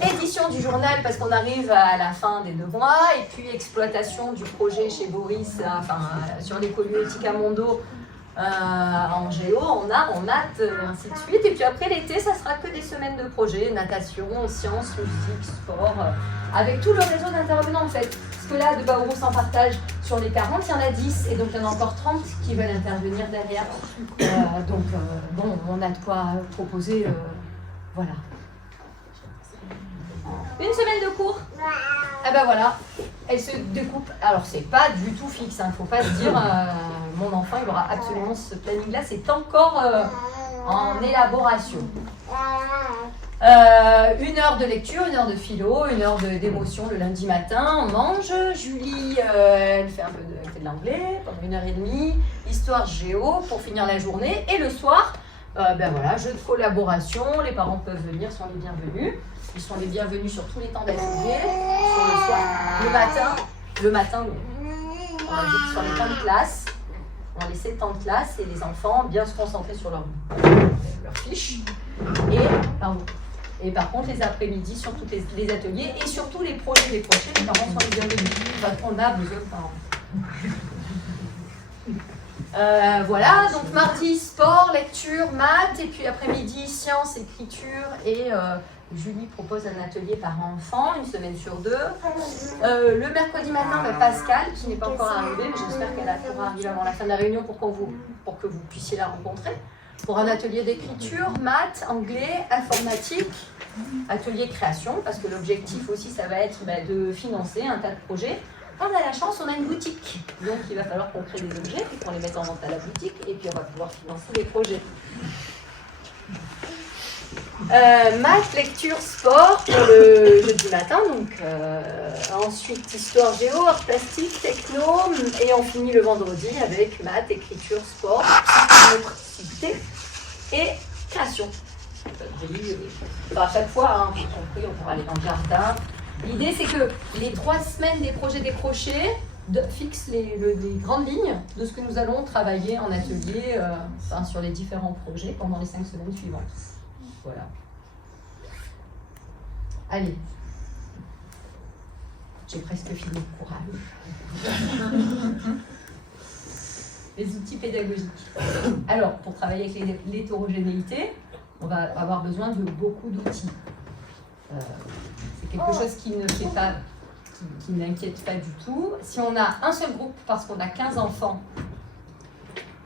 édition du journal parce qu'on arrive à la fin des 2 mois et puis exploitation du projet chez Boris, sur l'écolieu Ticamondo en géo, en art, en maths, ainsi de suite. Et puis après l'été, ça sera que des semaines de projets, natation, sciences, musique, sport, avec tout le réseau d'intervenants en fait. Parce que là, de Baourou s'en partage sur les 40, il y en a 10, et donc il y en a encore 30 qui veulent intervenir derrière. Bon, on a de quoi proposer, voilà. Une semaine de cours. Eh ben voilà, elle se découpe. Alors c'est pas du tout fixe, faut pas se dire mon enfant il aura absolument ce planning-là, c'est encore en élaboration. 1 heure de lecture, 1 heure de philo, 1 heure d'émotion le lundi matin, on mange. Julie, elle fait elle fait de l'anglais pendant 1h30, histoire géo pour finir la journée. Et le soir, voilà, jeu de collaboration, les parents peuvent venir, sont les bienvenus. Ils sont les bienvenus sur tous les temps d'atelier, sur le soir, le matin, on va dire sur les temps de classe. On va laisser le temps de classe et les enfants bien se concentrer sur leur fiche. Et par contre, les après-midi, sur tous les ateliers et surtout les projets les prochains, les parents sont les bienvenus. Enfin, on a besoin de parents. Voilà, donc mardi, sport, lecture, maths, et puis après-midi, sciences, écriture, et Julie propose un atelier par enfant, 1 semaine sur 2. Le mercredi matin, Pascal, qui n'est pas encore arrivée, mais j'espère qu'elle pourra arriver avant la fin de la réunion pour que vous puissiez la rencontrer, pour un atelier d'écriture, maths, anglais, informatique, atelier création, parce que l'objectif aussi, ça va être de financer un tas de projets. On a la chance, on a une boutique, donc il va falloir qu'on crée des objets et qu'on les mette en vente à la boutique, et puis on va pouvoir financer les projets. Maths, lecture, sport pour le jeudi matin, donc ensuite histoire, géo, art plastique, techno, et on finit le vendredi avec maths, écriture, sport, activité et création. À chaque fois, vous compris, on pourra aller dans le jardin. L'idée, c'est que les 3 semaines des projets décrochés fixent les grandes lignes de ce que nous allons travailler en atelier sur les différents projets pendant les 5 semaines suivantes. Voilà. Allez. J'ai presque fini. Courage. Les outils pédagogiques. Alors, pour travailler avec l'hétérogénéité, on va avoir besoin de beaucoup d'outils. C'est quelque chose qui n'inquiète pas du tout. Si on a un seul groupe, parce qu'on a 15 enfants,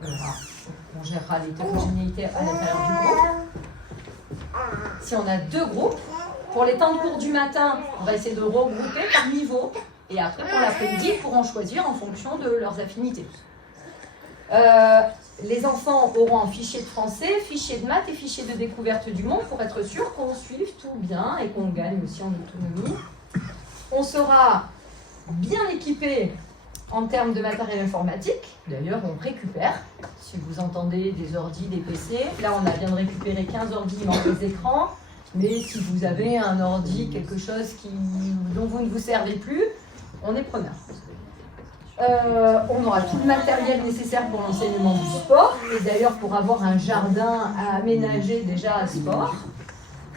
on gérera l'hétérogénéité à l'intérieur du groupe. Si on a 2 groupes, pour les temps de cours du matin, on va essayer de regrouper par niveau. Et après, pour l'après-midi, ils pourront choisir en fonction de leurs affinités. Les enfants auront un fichier de français, fichier de maths et fichier de découverte du monde pour être sûr qu'on suive tout bien et qu'on gagne aussi en autonomie. On sera bien équipé en termes de matériel informatique. D'ailleurs, on récupère, si vous entendez des ordis, des PC. Là, on vient de récupérer 15 ordis, il manque des écrans. Mais si vous avez un ordi, quelque chose dont vous ne vous servez plus, on est preneur. On aura tout le matériel nécessaire pour l'enseignement du sport, et d'ailleurs pour avoir un jardin à aménager déjà à sport.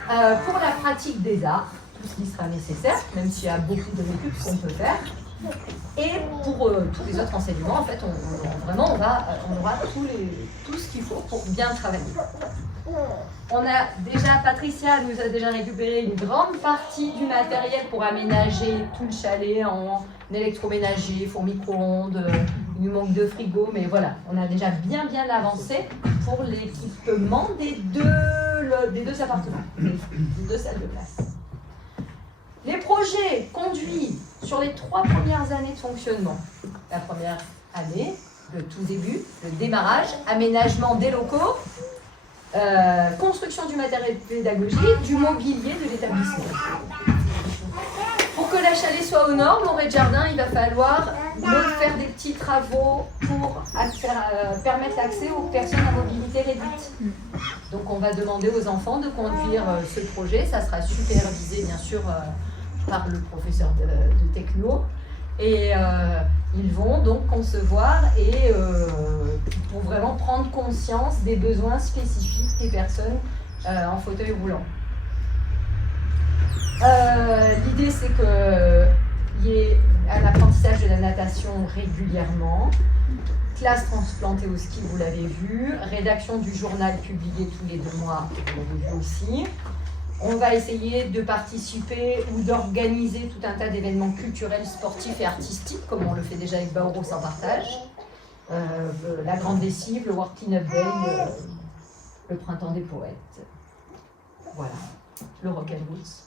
Pour la pratique des arts, tout ce qui sera nécessaire, même s'il y a beaucoup de récup qu'on peut faire. Et pour tous les autres enseignements, en fait, on aura tout ce qu'il faut pour bien travailler. Patricia nous a déjà récupéré une grande partie du matériel pour aménager tout le chalet en électroménager, four micro-ondes, il nous manque 2 frigos, mais voilà, on a déjà bien avancé pour l'équipement des deux appartements, des 2 salles de classe. Les projets conduits sur les 3 premières années de fonctionnement. La première année, le tout début, le démarrage, aménagement des locaux, construction du matériel pédagogique, du mobilier de l'établissement. Pour que la chalet soit aux normes, au rez-de-jardin, il va falloir faire des petits travaux pour permettre l'accès aux personnes à mobilité réduite. Donc on va demander aux enfants de conduire ce projet, ça sera supervisé bien sûr par le professeur de techno. Et ils vont donc concevoir pour vraiment prendre conscience des besoins spécifiques des personnes en fauteuil roulant. L'idée c'est qu'il y ait un apprentissage de la natation régulièrement, classe transplantée au ski, vous l'avez vu, rédaction du journal publié tous les 2 mois, vous l'avez vu aussi. On va essayer de participer ou d'organiser tout un tas d'événements culturels, sportifs et artistiques, comme on le fait déjà avec Baoro sans partage. La Grande Lessive, le World Clean-up Day, le Printemps des Poètes. Voilà, le Rock and Roots.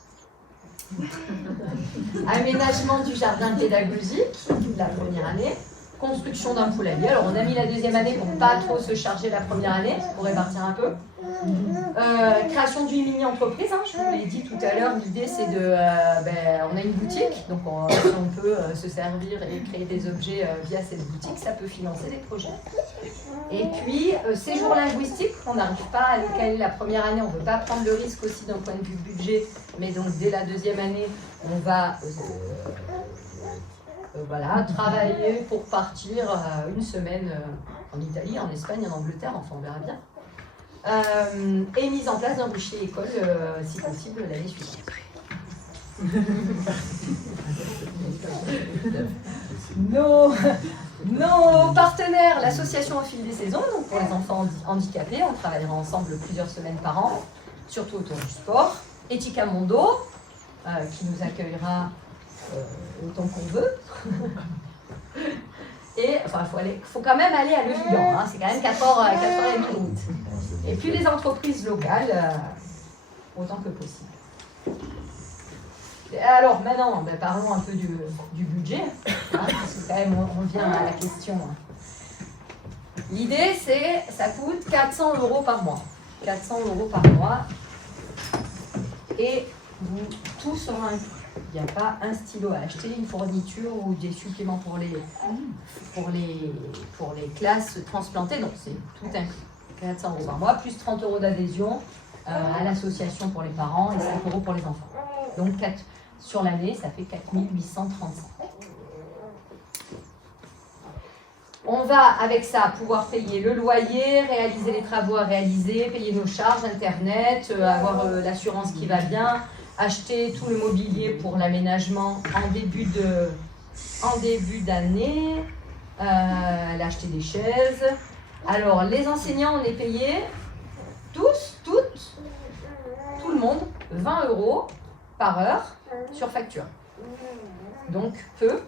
Aménagement du jardin pédagogique, la première année. Construction d'un poulailler. Alors on a mis la 2e année pour ne pas trop se charger la première année, pour répartir un peu. Création d'une mini-entreprise, je vous l'ai dit tout à l'heure, l'idée c'est on a une boutique, donc si on peut se servir et créer des objets via cette boutique, ça peut financer des projets. Et puis, séjour linguistique, on n'arrive pas à le caler la première année, on ne veut pas prendre le risque aussi d'un point de vue budget, mais donc dès la 2e année, on va travailler pour partir 1 semaine en Italie, en Espagne, en Angleterre, enfin on verra bien. Et mise en place d'un boucher école, si possible, l'année suivante. Nos partenaires, l'association Au fil des saisons, donc pour les enfants handicapés, on travaillera ensemble plusieurs semaines par an, surtout autour du sport. Etica Mondo, qui nous accueillera autant qu'on veut. Et enfin, il faut quand même aller à Le Vigan, c'est quand même 4h30 de route. Et puis les entreprises locales, autant que possible. Et alors maintenant, parlons un peu du budget, parce que quand même on revient à la question. L'idée c'est, ça coûte 400 € par mois. 400 € par mois. Et tout sera inclus. Il n'y a pas un stylo à acheter, une fourniture ou des suppléments pour les classes transplantées. Donc c'est tout inclus. 400 € par mois, plus 30 € d'adhésion à l'association pour les parents et 5 € pour les enfants. Donc sur l'année, ça fait 4 835. On va avec ça pouvoir payer le loyer, réaliser les travaux à réaliser, payer nos charges, internet, avoir l'assurance qui va bien, acheter tout le mobilier pour l'aménagement en début d'année, acheter des chaises. Alors, les enseignants, on est payés, tous, toutes, tout le monde, 20 € par heure sur facture. Donc, peu.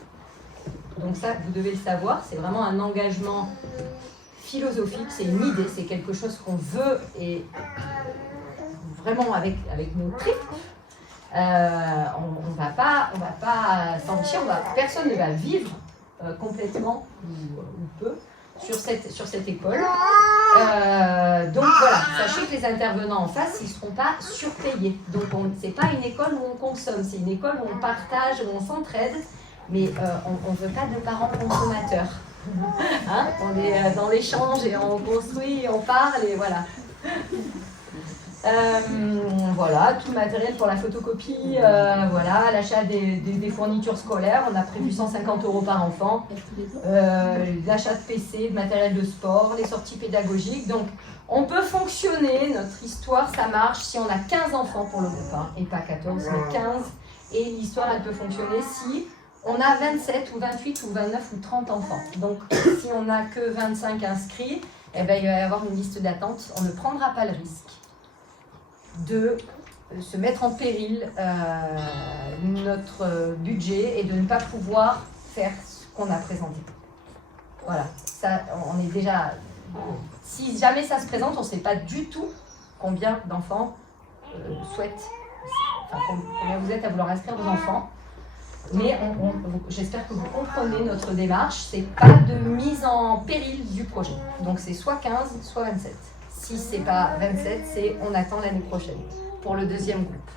Donc ça, vous devez le savoir, c'est vraiment un engagement philosophique, c'est une idée, c'est quelque chose qu'on veut et vraiment avec nos tripes. On va pas sentir, personne ne va vivre complètement ou peu sur cette école. Donc voilà, sachez que les intervenants en face, ils ne seront pas surpayés. Donc c'est pas une école où on consomme, c'est une école où on partage, où on s'entraide, mais on ne veut pas de parents consommateurs. On est dans l'échange et on construit, on parle et voilà. Voilà, tout le matériel pour la photocopie, voilà, l'achat des fournitures scolaires, on a prévu 150 € par enfant, l'achat de PC, de matériel de sport, les sorties pédagogiques. Donc on peut fonctionner, notre histoire ça marche si on a 15 enfants pour le groupe, et pas 14 mais 15. Et l'histoire, elle peut fonctionner si on a 27 ou 28 ou 29 ou 30 enfants. Donc, si on n'a que 25 inscrits, eh ben, il va y avoir une liste d'attente. On ne prendra pas le risque de se mettre en péril notre budget et de ne pas pouvoir faire ce qu'on a présenté. Voilà, ça, on est déjà... Si jamais ça se présente, on ne sait pas du tout combien d'enfants souhaitent, enfin, combien vous êtes à vouloir inscrire vos enfants. Mais j'espère que vous comprenez notre démarche, c'est pas de mise en péril du projet. Donc c'est soit 15, soit 27. Si c'est pas 27, c'est on attend l'année prochaine pour le deuxième groupe.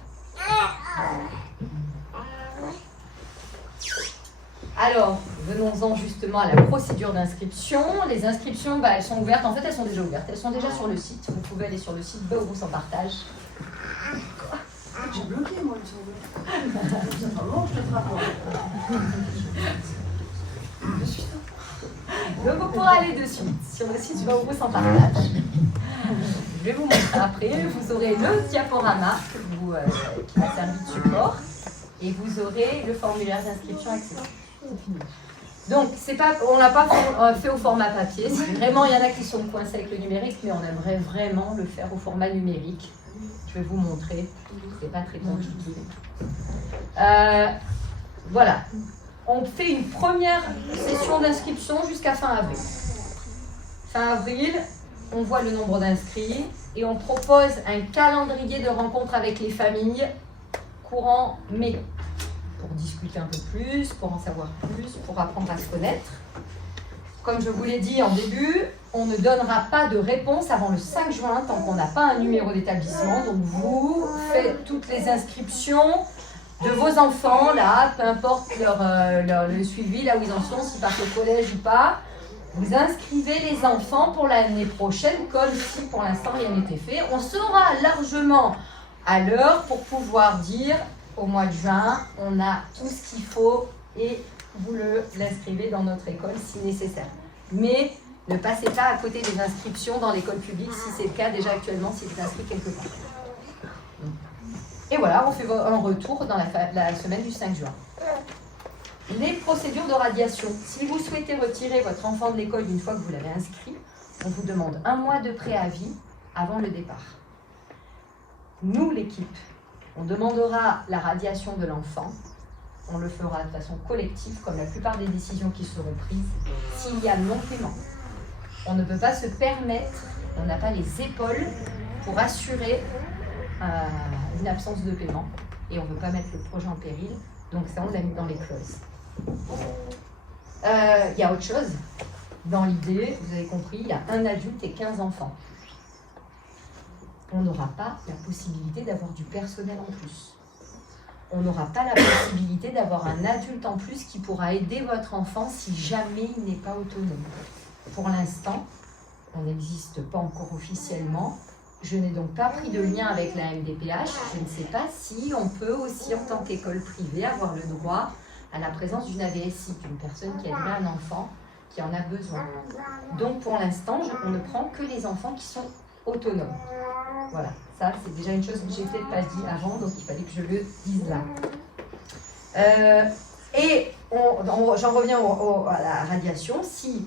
Alors, venons-en justement à la procédure d'inscription. Les inscriptions, elles sont ouvertes. En fait, elles sont déjà ouvertes. Elles sont déjà sur le site. Vous pouvez aller sur le site Baobos en partage. J'ai bloqué, moi, le cerveau. Je te frappe. Je suis là. Donc, vous pourrez aller dessus, sur le site Baobos en partage. Je vais vous montrer après. Vous aurez le diaporama qui va servir de support. Et vous aurez le formulaire d'inscription accessible. Donc, on n'a pas fait au format papier. Si vraiment il y en a qui sont coincés avec le numérique, mais on aimerait vraiment le faire au format numérique. Je vais vous montrer. C'est pas très compliqué. Voilà. On fait une première session d'inscription jusqu'à fin avril. Fin avril, on voit le nombre d'inscrits et on propose un calendrier de rencontres avec les familles courant mai. Pour discuter un peu plus, pour en savoir plus, pour apprendre à se connaître. Comme je vous l'ai dit en début, on ne donnera pas de réponse avant le 5 juin tant qu'on n'a pas un numéro d'établissement. Donc vous faites toutes les inscriptions de vos enfants, là, peu importe le suivi, là où ils en sont, s'ils partent au collège ou pas. Vous inscrivez les enfants pour l'année prochaine, comme si pour l'instant rien n'était fait. On sera largement à l'heure pour pouvoir dire au mois de juin, on a tout ce qu'il faut et vous l'inscrivez dans notre école si nécessaire. Mais ne passez pas à côté des inscriptions dans l'école publique si c'est le cas déjà actuellement, si vous êtes inscrit quelque part. Et voilà, on fait un retour dans la semaine du 5 juin. Les procédures de radiation. Si vous souhaitez retirer votre enfant de l'école une fois que vous l'avez inscrit, on vous demande 1 mois de préavis avant le départ. Nous, l'équipe, on demandera la radiation de l'enfant. On le fera de façon collective, comme la plupart des décisions qui seront prises, s'il y a non-paiement. On ne peut pas se permettre, on n'a pas les épaules pour assurer une absence de paiement. Et on ne veut pas mettre le projet en péril. Donc ça, on l'a mis dans les clauses. Il y a autre chose. Dans l'idée, vous avez compris, il y a 1 adulte et 15 enfants. On n'aura pas la possibilité d'avoir du personnel en plus. On n'aura pas la possibilité d'avoir un adulte en plus qui pourra aider votre enfant si jamais il n'est pas autonome. Pour l'instant, on n'existe pas encore officiellement. Je n'ai donc pas pris de lien avec la MDPH. Je ne sais pas si on peut aussi, en tant qu'école privée, avoir le droit à la présence d'une AVSI, d'une personne qui a déjà un enfant qui en a besoin. Donc pour l'instant, on ne prend que les enfants qui sont autonomes. Voilà, ça c'est déjà une chose que j'ai peut-être pas dit avant, donc il fallait que je le dise là. J'en reviens à la radiation. Si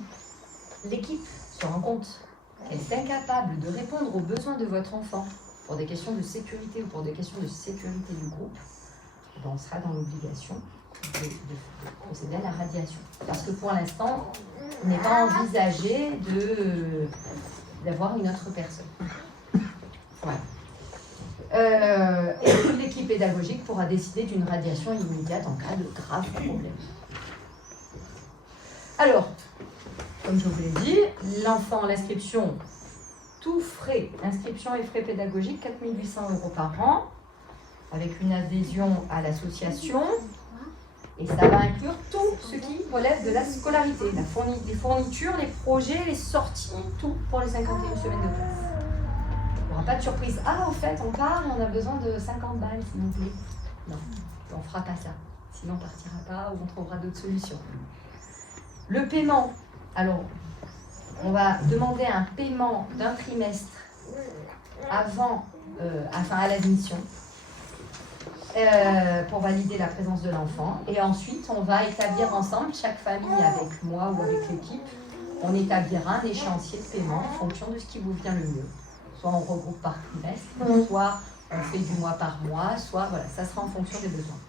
l'équipe se rend compte qu'elle est incapable de répondre aux besoins de votre enfant pour des questions de sécurité ou pour des questions de sécurité du groupe, on sera dans l'obligation de procéder à la radiation. Parce que pour l'instant, il n'est pas envisagé d'avoir une autre personne. Voilà. Et toute l'équipe pédagogique pourra décider d'une radiation immédiate en cas de graves problèmes. Alors, comme je vous l'ai dit, l'enfant, l'inscription, tout frais, inscription et frais pédagogiques, 4 800 € par an, avec une adhésion à l'association. Et ça va inclure tout ce qui relève de la scolarité, les fournitures, les projets, les sorties, tout pour les 51 semaines de classe. Il n'y aura pas de surprise. Ah, au fait, on part et on a besoin de 50 balles, s'il vous plaît. Non, on ne fera pas ça. Sinon, on ne partira pas ou on trouvera d'autres solutions. Le paiement. Alors, on va demander un paiement d'un trimestre à l'admission. pour valider la présence de l'enfant. Et ensuite, on va établir ensemble, chaque famille avec moi ou avec l'équipe, on établira un échéancier de paiement en fonction de ce qui vous vient le mieux. Soit on regroupe par trimestre, soit on fait du mois par mois, soit voilà, ça sera en fonction des besoins.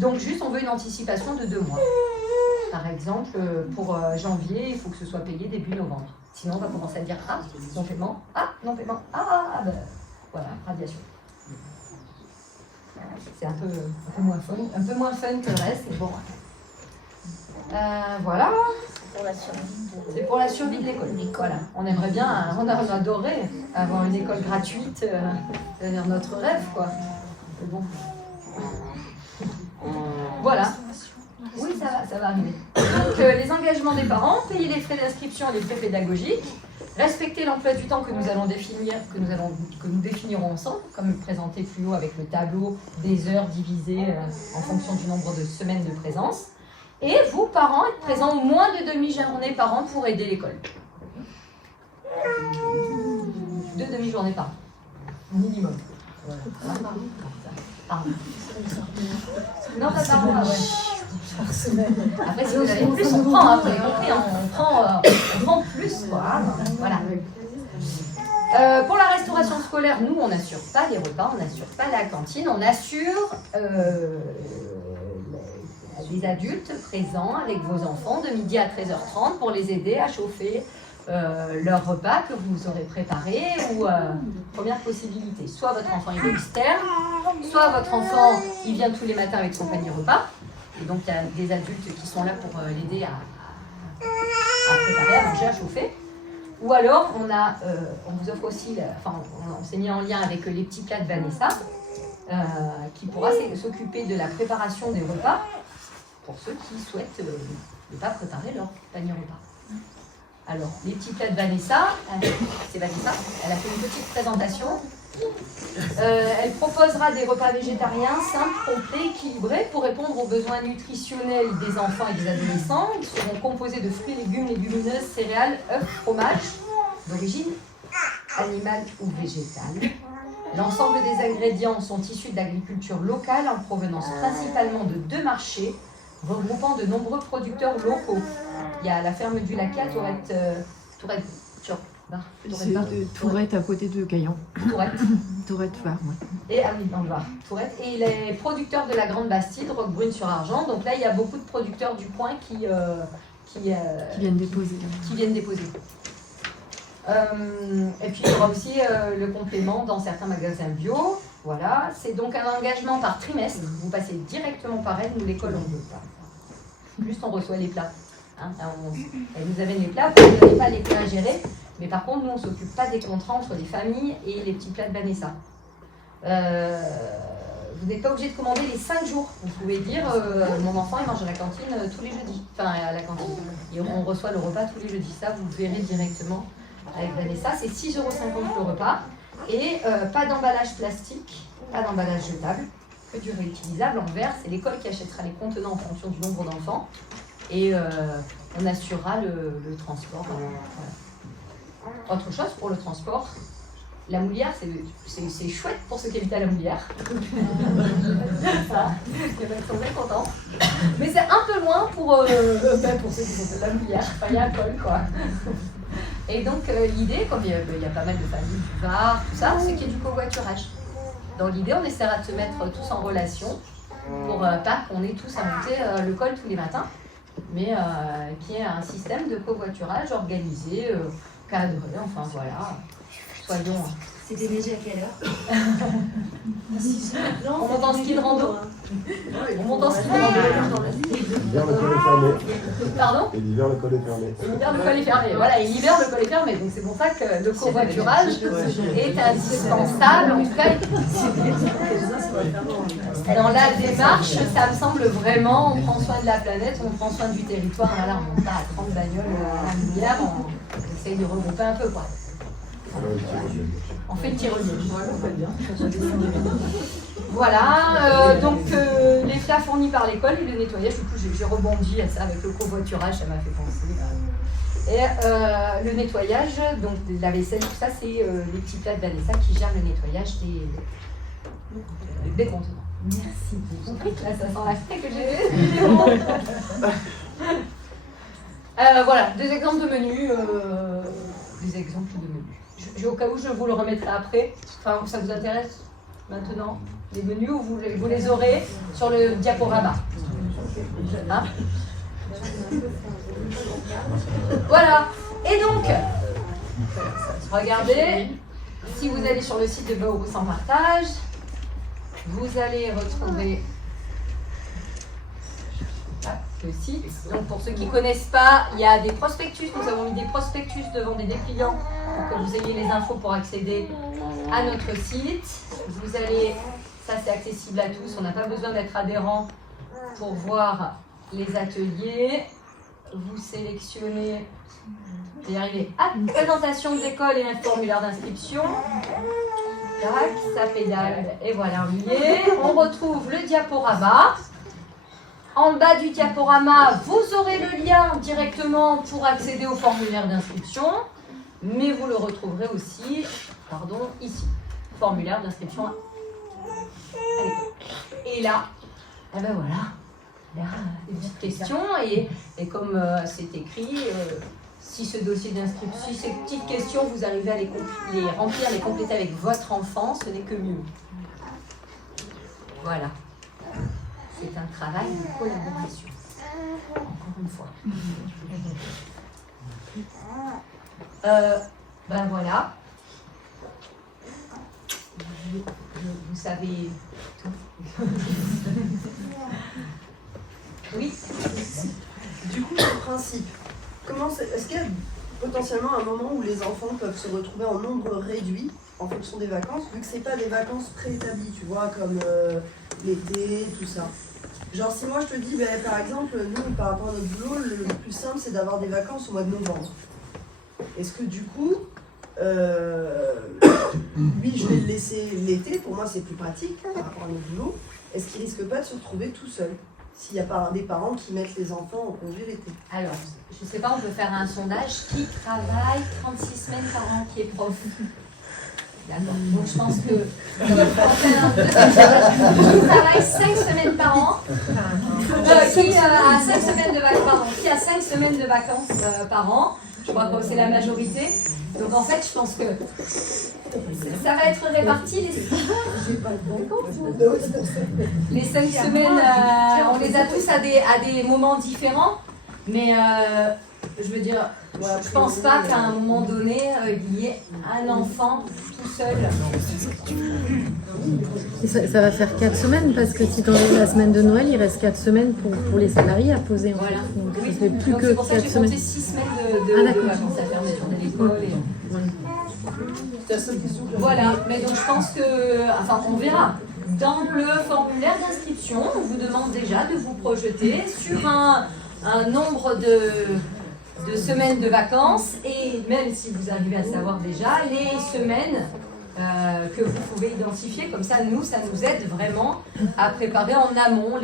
Donc juste, on veut une anticipation de 2 mois. Par exemple, pour janvier, il faut que ce soit payé début novembre. Sinon, on va commencer à dire « Ah, non paiement, ah, non paiement, ah, ben, voilà, radiation ». C'est un peu moins fun que le reste, mais bon. Voilà. C'est pour la survie de l'école. Voilà. On aimerait bien, on adorait avoir une école gratuite, c'est notre rêve, quoi. Mais bon. Voilà. Oui, ça va arriver. Donc, les engagements des parents, payer les frais d'inscription et les frais pédagogiques, respecter l'emploi du temps que nous allons définir, que nous définirons ensemble, comme présenté plus haut avec le tableau des heures divisées en fonction du nombre de semaines de présence. Et vous, parents, être présents au moins de demi-journées par an pour aider l'école. 2 demi-journées par an. Minimum. Pardon. Non, pas par mois, ouais. Après, si vous avez plus, on prend, vous avez compris, on prend plus, quoi. Voilà. Pour la restauration scolaire, nous, on n'assure pas les repas, on n'assure pas la cantine, on assure les adultes présents avec vos enfants de midi à 13h30 pour les aider à chauffer leur repas que vous aurez préparé ou première possibilité. Soit votre enfant est externe, soit votre enfant il vient tous les matins avec son panier repas. Et donc il y a des adultes qui sont là pour l'aider à préparer, à manger, à chauffer. Ou alors on vous offre aussi, on s'est mis en lien avec les petits plats de Vanessa qui pourra s'occuper de la préparation des repas pour ceux qui souhaitent ne pas préparer leur panier repas. Alors, les petits plats de Vanessa, c'est Vanessa, elle a fait une petite présentation. Elle proposera des repas végétariens simples, complets, équilibrés pour répondre aux besoins nutritionnels des enfants et des adolescents. Ils seront composés de fruits, légumes, légumineuses, céréales, œufs, fromage d'origine animale ou végétale. L'ensemble des ingrédients sont issus d'agriculture locale en provenance principalement de 2 marchés regroupant de nombreux producteurs locaux. Il y a la ferme du Lac à Tourette à côté de Caillan. Tourette Var, oui. Et ah oui, dans le Var, Tourette. Et les producteurs de la Grande Bastide, Roquebrune-sur-Argent. Donc là, il y a beaucoup de producteurs du coin qui viennent déposer. Et puis il y aura aussi le complément dans certains magasins bio. Voilà, c'est donc un engagement par trimestre. Vous passez directement par elle, nous l'école on veut pas. Juste on reçoit les plats. Elle nous amène les plats, vous n'avez pas les plats à gérer. Mais par contre, nous on ne s'occupe pas des contrats entre les familles et les petits plats de Vanessa. Vous n'êtes pas obligé de commander les 5 jours. Vous pouvez dire, mon enfant il mange à la cantine tous les jeudis. Enfin à la cantine. Et on reçoit le repas tous les jeudis. Ça, vous verrez directement avec Vanessa. C'est 6,50 € le repas. Et pas d'emballage plastique, pas d'emballage jetable, que du réutilisable en verre. C'est l'école qui achètera les contenants en fonction du nombre d'enfants. Et on assurera le transport. Voilà. Autre chose pour le transport, la Moulière, c'est chouette pour ceux qui habitent à la Moulière. Ça, ils sont bien contents. Mais c'est un peu moins pour ceux qui sont de la Moulière. Enfin, il y a un col, quoi. Et donc l'idée, comme il y a pas mal de familles du Var, tout ça, c'est qu'il y ait du covoiturage. Dans l'idée, on essaiera de se mettre tous en relation pour pas qu'on ait tous à monter le col tous les matins, mais qu'il y ait un système de covoiturage organisé, cadré, enfin voilà. Soyons... C'était neigé à quelle heure? On monte en ski de rando. On monte en ski de rando. L'hiver, le col est fermé. Pardon? Et l'hiver, le col est fermé. L'hiver, le col est fermé. Voilà, et l'hiver, le col est fermé. Donc c'est pour ça que le covoiturage est indispensable. En tout cas, dans la démarche, ça me semble vraiment, on prend soin de la planète, on prend soin du territoire. Voilà, on monte pas à 30 bagnoles à la lumière, on essaye de regrouper un peu, quoi. On fait le tir au Voilà, donc les plats fournis par l'école et le nettoyage, du coup j'ai rebondi à ça avec le covoiturage, ça m'a fait penser. Et le nettoyage, donc la vaisselle, tout ça, c'est les petits plats de Vanessa qui gèrent le nettoyage Décompte. Merci. Là, ça sent la fête que j'ai. Voilà, des exemples de menus. Des exemples de menus. Au cas où, je vous le remettrai après. Enfin, ça vous intéresse maintenant, les menus, ou vous les aurez sur le diaporama. Hein? Voilà. Et donc, regardez, si vous allez sur le site de Baoru sans partage, vous allez retrouver le site. Donc pour ceux qui ne connaissent pas, il y a des prospectus. Nous avons mis des prospectus devant des dépliants pour que vous ayez les infos pour accéder à notre site. Vous allez, ça c'est accessible à tous, on n'a pas besoin d'être adhérent pour voir les ateliers. Vous sélectionnez, je vais y arriver, présentation de l'école et un formulaire d'inscription. Tac, ça pédale et voilà, on y est. On retrouve le diaporama. En bas du diaporama, vous aurez le lien directement pour accéder au formulaire d'inscription, mais vous le retrouverez aussi, ici, formulaire d'inscription à l'école. Et là, eh ben voilà, là, des petites questions et comme c'est écrit, si ce dossier d'inscription, si ces petites questions, vous arrivez à les remplir, les compléter avec votre enfant, ce n'est que mieux. Voilà. C'est un travail de collaboration. Encore une fois. Ben voilà. Vous savez tout. Oui. Du coup, le principe, est-ce qu'il y a potentiellement un moment où les enfants peuvent se retrouver en nombre réduit en fonction des vacances, vu que c'est pas des vacances préétablies, tu vois, comme l'été, tout ça. Genre si moi je te dis, par exemple, nous par rapport à notre boulot, le plus simple c'est d'avoir des vacances au mois de novembre. Est-ce que du coup, lui je vais le laisser l'été, pour moi c'est plus pratique par rapport à notre boulot, est-ce qu'il risque pas de se retrouver tout seul s'il n'y a pas des parents qui mettent les enfants en congé l'été? Alors, je ne sais pas, on peut faire un sondage. Qui travaille 36 semaines par an, qui est prof? D'accord. Donc je pense que qui travaille 5 semaines par an, qui a 5 semaines de vacances, pardon, qui a 5 semaines de vacances par an, je crois que c'est la majorité. Donc en fait, je pense que ça va être réparti les 5 semaines, on les a tous à des moments différents, mais je veux dire, je pense pas qu'à un moment donné, il y ait un enfant tout seul. Et ça va faire 4 semaines, parce que si tu enlèves la semaine de Noël, il reste 4 semaines pour les salariés à poser. Voilà. Donc Oui. ça fait plus Donc, que c'est pour ça que 4 j'ai semaines. compté 6 semaines de vacances à fermeture de l'école. C'est la seule question que Voilà, mais donc je pense que, enfin on verra. Dans le formulaire d'inscription, on vous demande déjà de vous projeter sur un nombre de semaines de vacances, et même si vous arrivez à savoir déjà les semaines que vous pouvez identifier, comme ça ça nous aide vraiment à préparer en amont.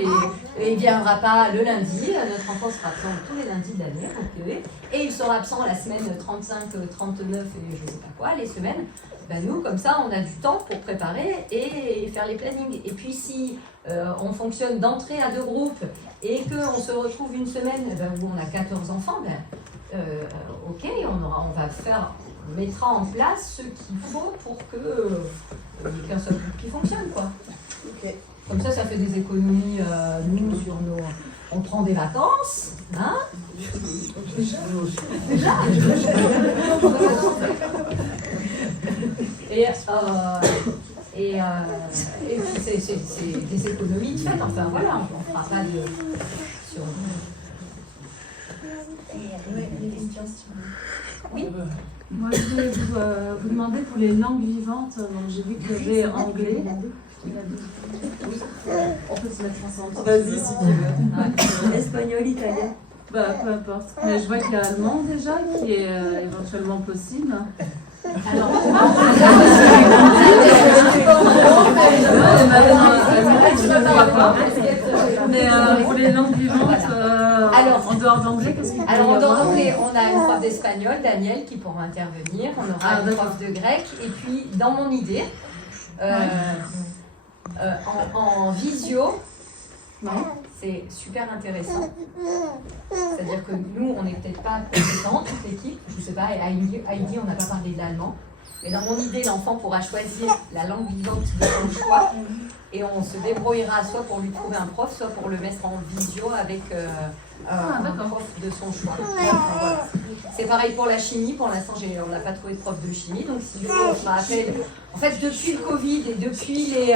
Il ne viendra pas le lundi, notre enfant sera absent tous les lundis de l'année, et il sera absent la semaine 35, 39 et je ne sais pas quoi, les semaines. Ben nous, comme ça, on a du temps pour préparer et faire les plannings. Et puis si on fonctionne d'entrée à 2 groupes et qu'on se retrouve une semaine où on a 14 enfants, ok, on mettra en place ce qu'il faut pour que il n'y ait qu'un seul groupe qui fonctionne, quoi. Ok. Comme ça fait des économies, nous, sur nos... On prend des vacances, hein? Déjà. Et puis c'est des économies de fait, enfin voilà, on ne fera pas de... Sur... Oui. Moi, je voulais vous demander pour les langues vivantes. Donc, j'ai vu qu'il y avait anglais. On peut se mettre ensemble. Vas-y, si tu veux. Espagnol, italien. Peu importe. Mais je vois qu'il y a allemand déjà, qui est éventuellement possible. Alors, mais pour les langues vivantes, en dehors d'anglais, qu'est-ce qu'il peut y avoir? Alors en dehors d'anglais, on a une prof d'espagnol, Daniel, qui pourra intervenir. On aura une prof de grec. Et puis, dans mon idée, en visio, c'est super intéressant. C'est-à-dire que nous, on n'est peut-être pas compétents, toute l'équipe. Je ne sais pas, Heidi, on n'a pas parlé de l'allemand. Mais dans mon idée, l'enfant pourra choisir la langue vivante de son choix. Et on se débrouillera soit pour lui trouver un prof, soit pour le mettre en visio avec un prof de son choix. Voilà. C'est pareil pour la chimie. Pour l'instant, on n'a pas trouvé de prof de chimie. Donc, si on fera appel. En fait, depuis le Covid et depuis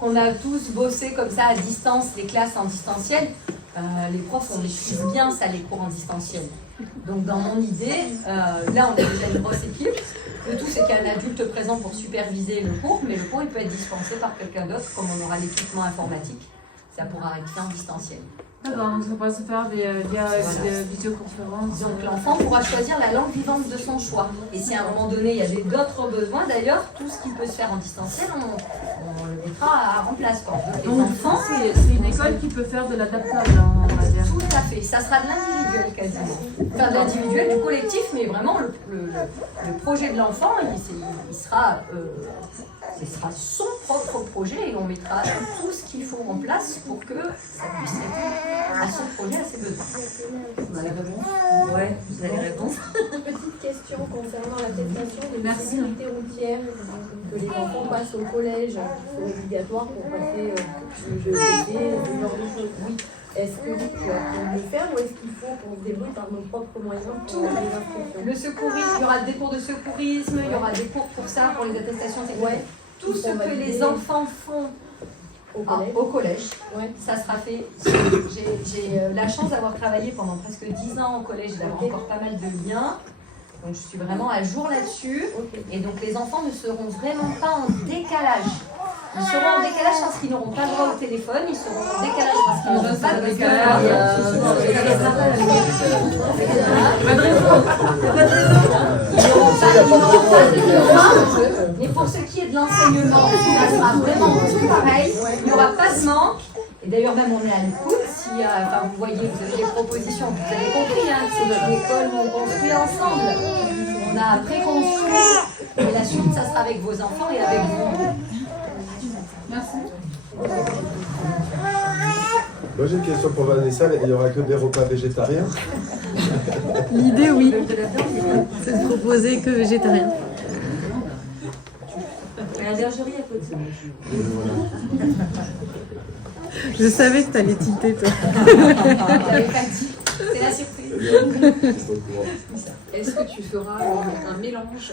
qu'on a tous bossé comme ça à distance, les classes en distanciel, les profs, on maîtrise bien ça, les cours en distanciel. Donc, dans mon idée, là, on est déjà une grosse équipe. Le tout, c'est qu'il y a un adulte présent pour superviser le cours, mais le cours, il peut être dispensé par quelqu'un d'autre, comme on aura l'équipement informatique. Ça pourra être fait en distanciel. D'accord, donc ça pourra se faire via des visioconférences. Donc l'enfant pourra choisir la langue vivante de son choix. Et si à un moment donné, il y a d'autres besoins, d'ailleurs, tout ce qui peut se faire en distanciel, on le mettra en place. Donc enfants, c'est une école qui peut faire de l'adaptable, on va dire. Tout à fait, ça sera de l'individuel quasiment. Enfin de l'individuel, du collectif, mais vraiment le projet de l'enfant, il sera... ce sera son propre projet et on mettra tout ce qu'il faut en place pour que ça puisse répondre à son projet, à ses besoins. Vous avez réponse ? Ouais, vous avez réponse. Petite question concernant l'attestation des sécurité routière, que les enfants passent au collège, c'est obligatoire pour passer le jeu ce genre de choses. Oui. Est-ce que tu as pu le faire ou est-ce qu'il faut qu'on se débrouille par nos propres moyens pour les inscriptions ? Le secourisme, il y aura des cours de secourisme, il y aura des cours pour ça, pour les attestations sécurité. Tout ce que les enfants font au collège, ça sera fait. J'ai la chance d'avoir travaillé pendant presque 10 ans au collège et d'avoir encore pas mal de liens. Donc je suis vraiment à jour là-dessus. Et donc les enfants ne seront vraiment pas en décalage. Ils seront en décalage parce qu'ils n'auront pas le droit au téléphone, ils seront en décalage parce qu'ils n'auront pas de décalage. Ils n'auront pas de mais pour ce qui est de l'enseignement, ça sera vraiment tout pareil. Il n'y aura pas de manque. Et d'ailleurs, même on est à l'écoute. Si, vous voyez, vous avez des propositions, vous avez compris, que c'est une école où on construit ensemble. On a préconstruit. Et la suite, ça sera avec vos enfants et avec vous. Merci. Moi j'ai une question pour Vanessa, il n'y aura que des repas végétariens? L'idée, oui. C'est de proposer que végétarien. La bergerie à côté. Je savais que t'allais tilter, toi. C'est la surprise. Est-ce que tu feras un mélange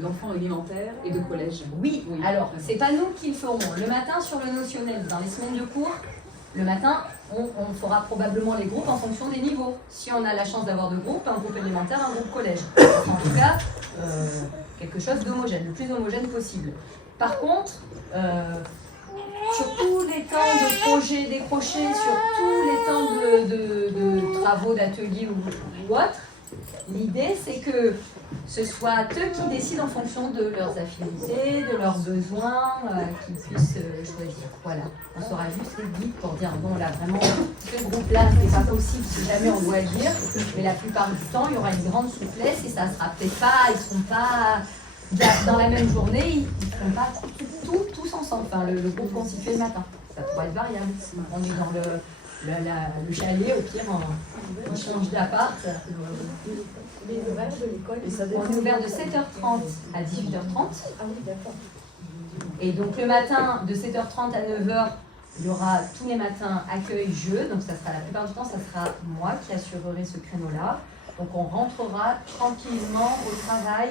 d'enfants élémentaires et de collège? Oui, alors c'est pas nous qui le ferons. Le matin sur le notionnel, dans les semaines de cours, le matin, on fera probablement les groupes en fonction des niveaux. Si on a la chance d'avoir deux groupes, un groupe élémentaire, un groupe collège. En tout cas, quelque chose d'homogène, le plus homogène possible. Par contre, sur tous les temps de projets décrochés, sur tous les temps de travaux, d'ateliers ou autres, l'idée c'est que ce soit eux qui décident en fonction de leurs affinités, de leurs besoins, qu'ils puissent choisir. Voilà, on sera juste les guides pour dire bon là vraiment ce groupe-là c'est pas possible si jamais on doit le dire, mais la plupart du temps il y aura une grande souplesse et ça sera peut-être pas, ils seront pas dans la même journée, ils ne feront pas tous ensemble, enfin le groupe constitué le matin. Ça pourrait être variable. On est dans le chalet, au pire, on change d'appart. Les horaires de l'école, on est ouvert de 7h30 à 18h30. Ah oui, d'accord. Et donc le matin, de 7h30 à 9h, il y aura tous les matins accueil-jeu. Donc ça sera la plupart du temps, ça sera moi qui assurerai ce créneau-là. Donc on rentrera tranquillement au travail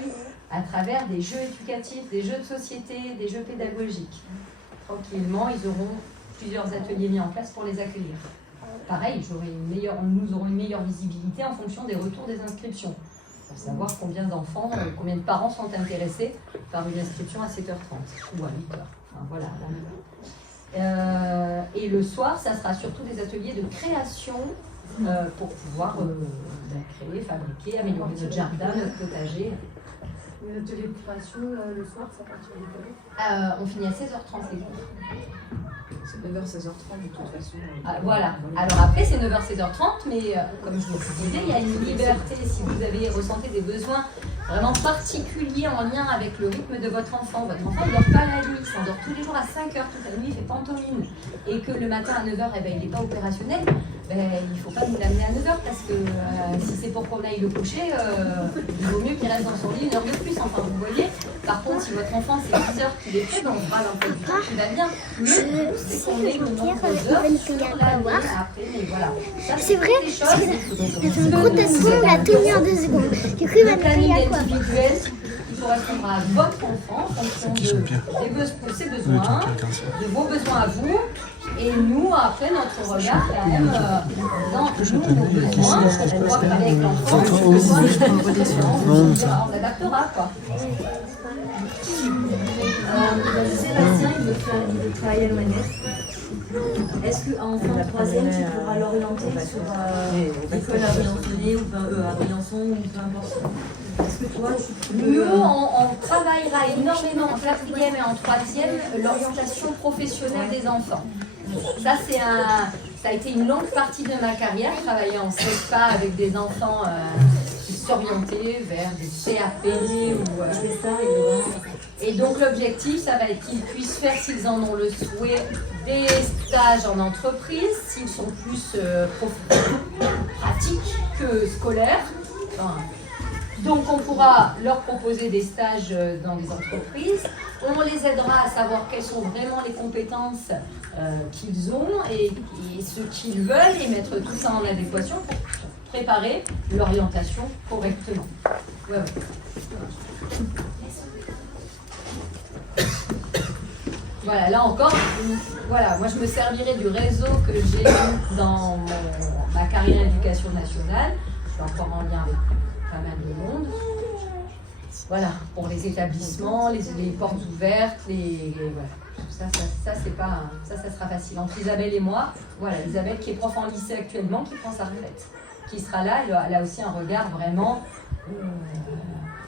à travers des jeux éducatifs, des jeux de société, des jeux pédagogiques. Tranquillement, ils auront plusieurs ateliers mis en place pour les accueillir. Pareil, nous aurons une meilleure visibilité en fonction des retours des inscriptions, pour savoir combien d'enfants, combien de parents sont intéressés par une inscription à 7h30 ou à 8h. Enfin, voilà, et le soir, ça sera surtout des ateliers de création pour pouvoir créer, fabriquer, améliorer notre jardin, notre potager. Les ateliers de création, le soir, ça part sur l'école. On finit à 16h30 les cours. C'est 9h, 16h30 de toute façon. Voilà. Alors après, c'est 9h, 16h30, mais comme je vous disais, il y a une liberté si vous avez ressenti des besoins vraiment particuliers en lien avec le rythme de votre enfant. Votre enfant ne dort pas la nuit, il s'endort tous les jours à 5h toute la nuit, il fait pantomime. Et que le matin à 9h, eh ben, il n'est pas opérationnel, ben, il ne faut pas nous l'amener à 9h parce que si c'est pour qu'on aille le coucher, il vaut mieux qu'il reste dans son lit 1 heure de plus. Enfin, vous voyez. Par contre, si votre enfant c'est 10h qu'il est prêt, ben, on fera l'emploi du temps qui va bien. Le plus, c'est qu'on ait le nombre d'heures sur la nuit après. Mais voilà. C'est vrai, c'est une rotation, on l'a tenu en 2 secondes. Du coup, il va planning individuel qui correspondra à votre enfant en fonction de ses besoins, de vos besoins à vous. Et nous, après, notre regard, quand même, dans nous, nos besoins, on doit travailler avec l'enfant, on adaptera, quoi. Sébastien, il veut travailler à l'ONS. Est-ce qu'en fin de 3e, tu pourras l'orienter sur l'école à Briançon ou peu importe? Est-ce que toi, nous, on travaillera énormément en 4e et en 3e l'orientation professionnelle des enfants. Ça, ça a été une longue partie de ma carrière, travailler en CEPA avec des enfants qui s'orientaient vers des CAP ou et donc l'objectif, ça va être qu'ils puissent faire, s'ils en ont le souhait, des stages en entreprise, s'ils sont plus pratiques que scolaires. Enfin, donc on pourra leur proposer des stages dans les entreprises. On les aidera à savoir quelles sont vraiment les compétences qu'ils ont et ce qu'ils veulent et mettre tout ça en adéquation pour préparer l'orientation correctement. Ouais. Voilà, là encore, voilà, moi je me servirai du réseau que j'ai dans ma carrière éducation nationale. Je suis encore en lien avec pas mal de monde. Voilà, pour les établissements, les portes ouvertes, voilà. Ça sera facile. Entre Isabelle et moi, voilà, Isabelle qui est prof en lycée actuellement, qui prend sa retraite, qui sera là, elle a aussi un regard vraiment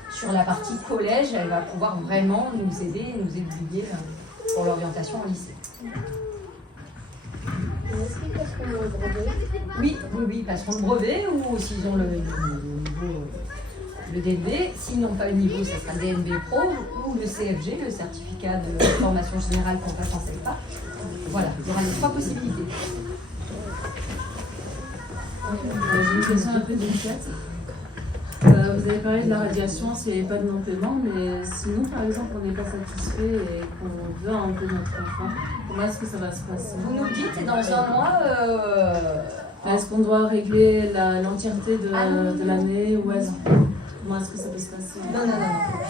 sur la partie collège, elle va pouvoir vraiment nous aider, nous aiguiller pour l'orientation en lycée. Est-ce qu'ils passeront le brevet? Oui, passeront le brevet ou s'ils ont le niveau, le DNB. S'ils n'ont pas le niveau, ça sera le DNB Pro ou le CFG, le certificat de formation générale qu'on passe en CEPA. Voilà, il y aura les 3 possibilités. J'ai une question un peu délicate. Vous avez parlé de la radiation s'il n'y avait pas de non-paiement, mais si nous, par exemple, on n'est pas satisfait et qu'on veut enlever notre enfant, comment est-ce que ça va se passer? Vous nous dites, et dans un mois... Est-ce qu'on doit régler l'entièreté de l'année ou comment est-ce que ça peut se passer? Non.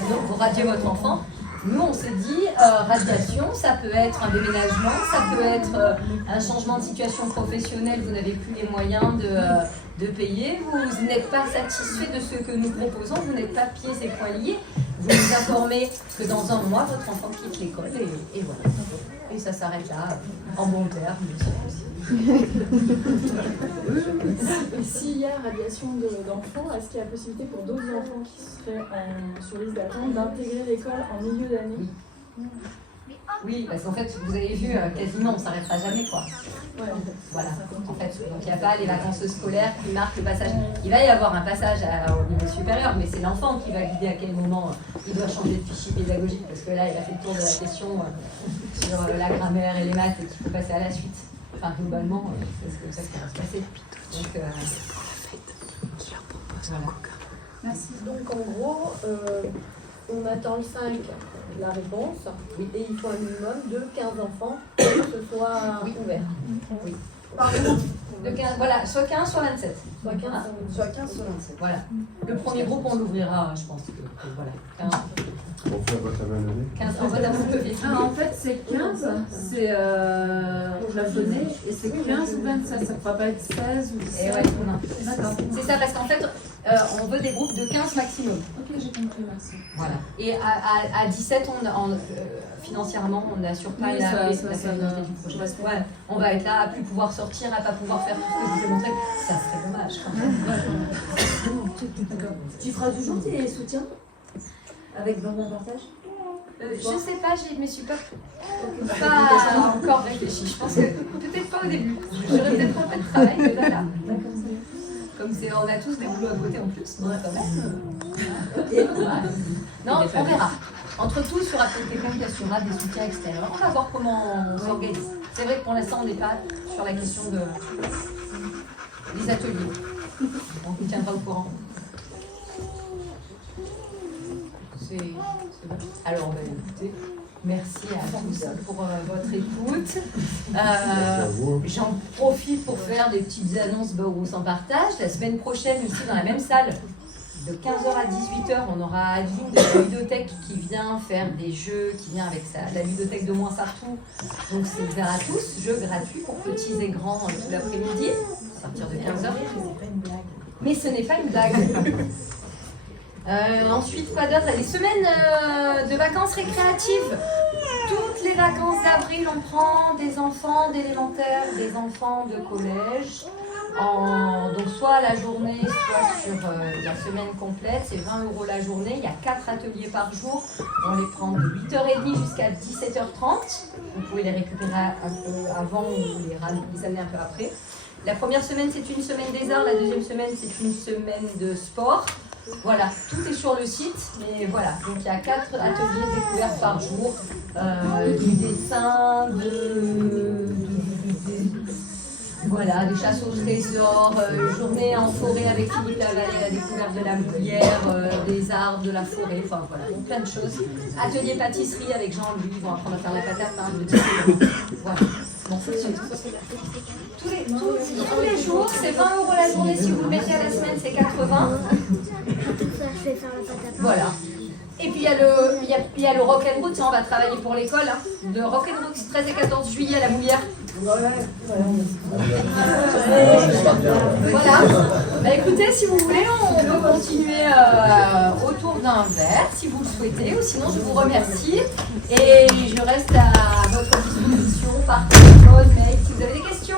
Donc, vous radiez votre enfant. Nous, on s'est dit, radiation, ça peut être un déménagement, ça peut être un changement de situation professionnelle, vous n'avez plus les moyens de payer, vous n'êtes pas satisfait de ce que nous proposons, vous n'êtes pas pieds et poings liés, vous nous informez que dans un mois, votre enfant quitte l'école et voilà. Et ça s'arrête là, en bon terme, bien sûr. S'il y a radiation d'enfants, est-ce qu'il y a la possibilité pour d'autres enfants qui seraient sur liste d'attente d'intégrer l'école en milieu d'année? Oui, parce qu'en fait, vous avez vu, quasiment, on ne s'arrêtera jamais, quoi. Ouais. Voilà, en fait, donc il n'y a pas les vacances scolaires qui marquent le passage. Il va y avoir un passage au niveau supérieur, mais c'est l'enfant qui va guider à quel moment il doit changer de fichier pédagogique, parce que là, il a fait le tour de la question sur la grammaire et les maths et qu'il faut passer à la suite. Enfin, globalement, c'est comme ça que ça va se passer. Donc, voilà. Merci. Donc, en gros, on attend le 5, la réponse, et il faut un minimum de 15 enfants pour que ce soit ouvert. Oui. Pardon. De 15, voilà, soit 15, soit 27. Soit 15, soit 27. Voilà. Le premier groupe, on l'ouvrira, je pense. Voilà. 15. On fait un vote à main levée. 15, on vote à main levée. En fait, c'est 15, c'est plafonné, et c'est 15 ou 27, ça ne pourra pas être 16 ou 17. Ouais, d'accord. C'est ça, parce qu'en fait, on veut des groupes de 15 maximum. Ok, j'ai compris, merci. Voilà. Et à 17, financièrement, on n'assure pas la fiabilité du projet. Ouais, on va être là à plus pouvoir sortir, à pas pouvoir faire tout ce que je vous ai montré. Ça serait dommage quand même. Tu feras toujours tes soutiens avec Bernard Partage? Je sais pas, je me suis pas encore réfléchi. Je pense que peut-être pas au début. J'aurais peut-être pas fait de travail, mais là. Comme on a tous des boulots à côté en plus, donc quand même. Non, on verra. Entre tous, il y aura quelqu'un qui assurera des soutiens extérieurs. On va voir comment on s'organise. C'est vrai que pour l'instant, on n'est pas sur la question des ateliers. On vous tiendra au courant. C'est bon. Alors, écoutez, merci à tous pour votre écoute. J'en profite pour faire des petites annonces où on s'en partage. La semaine prochaine aussi, dans la même salle, de 15h à 18h, on aura Adeline de la ludothèque qui vient faire des jeux, qui vient avec la ludothèque de Moinsartou. Donc c'est ouvert à tous, jeux gratuits pour petits et grands tout l'après-midi, à partir de 15h. Mais ce n'est pas une blague. Ensuite, quoi d'autre? Les semaines de vacances récréatives. Toutes les vacances d'avril, on prend des enfants d'élémentaire, des enfants de collège. Donc soit la journée, soit sur la semaine complète, c'est 20 € la journée. Il y a 4 ateliers par jour. On les prend de 8h30 jusqu'à 17h30. Vous pouvez les récupérer un peu avant ou les amener un peu après. La première semaine, c'est une semaine des arts. La deuxième semaine, c'est une semaine de sport. Voilà, tout est sur le site, mais voilà, donc il y a 4 ateliers découverts par jour, du dessin, voilà, des chasses au trésor, journée en forêt avec Philippe Lavallée à la découverte de la moulière, des arbres, de la forêt, enfin voilà, donc plein de choses. Atelier pâtisserie avec Jean-Louis, ils vont apprendre à faire la pâte à pain, le petit. Voilà. Bon, tous les jours, c'est 20 € la journée. Si vous le mettez à la semaine, c'est 80. Voilà. Et puis il y a le Rock'n'Roots, on va travailler pour l'école. De Rock'n'Roots 13 et 14 juillet à la Moulière. Voilà. Bah écoutez, si vous voulez, on peut continuer autour d'un verre, si vous le souhaitez, ou sinon je vous remercie et je reste à votre disposition par téléphone, mail, si vous avez des questions.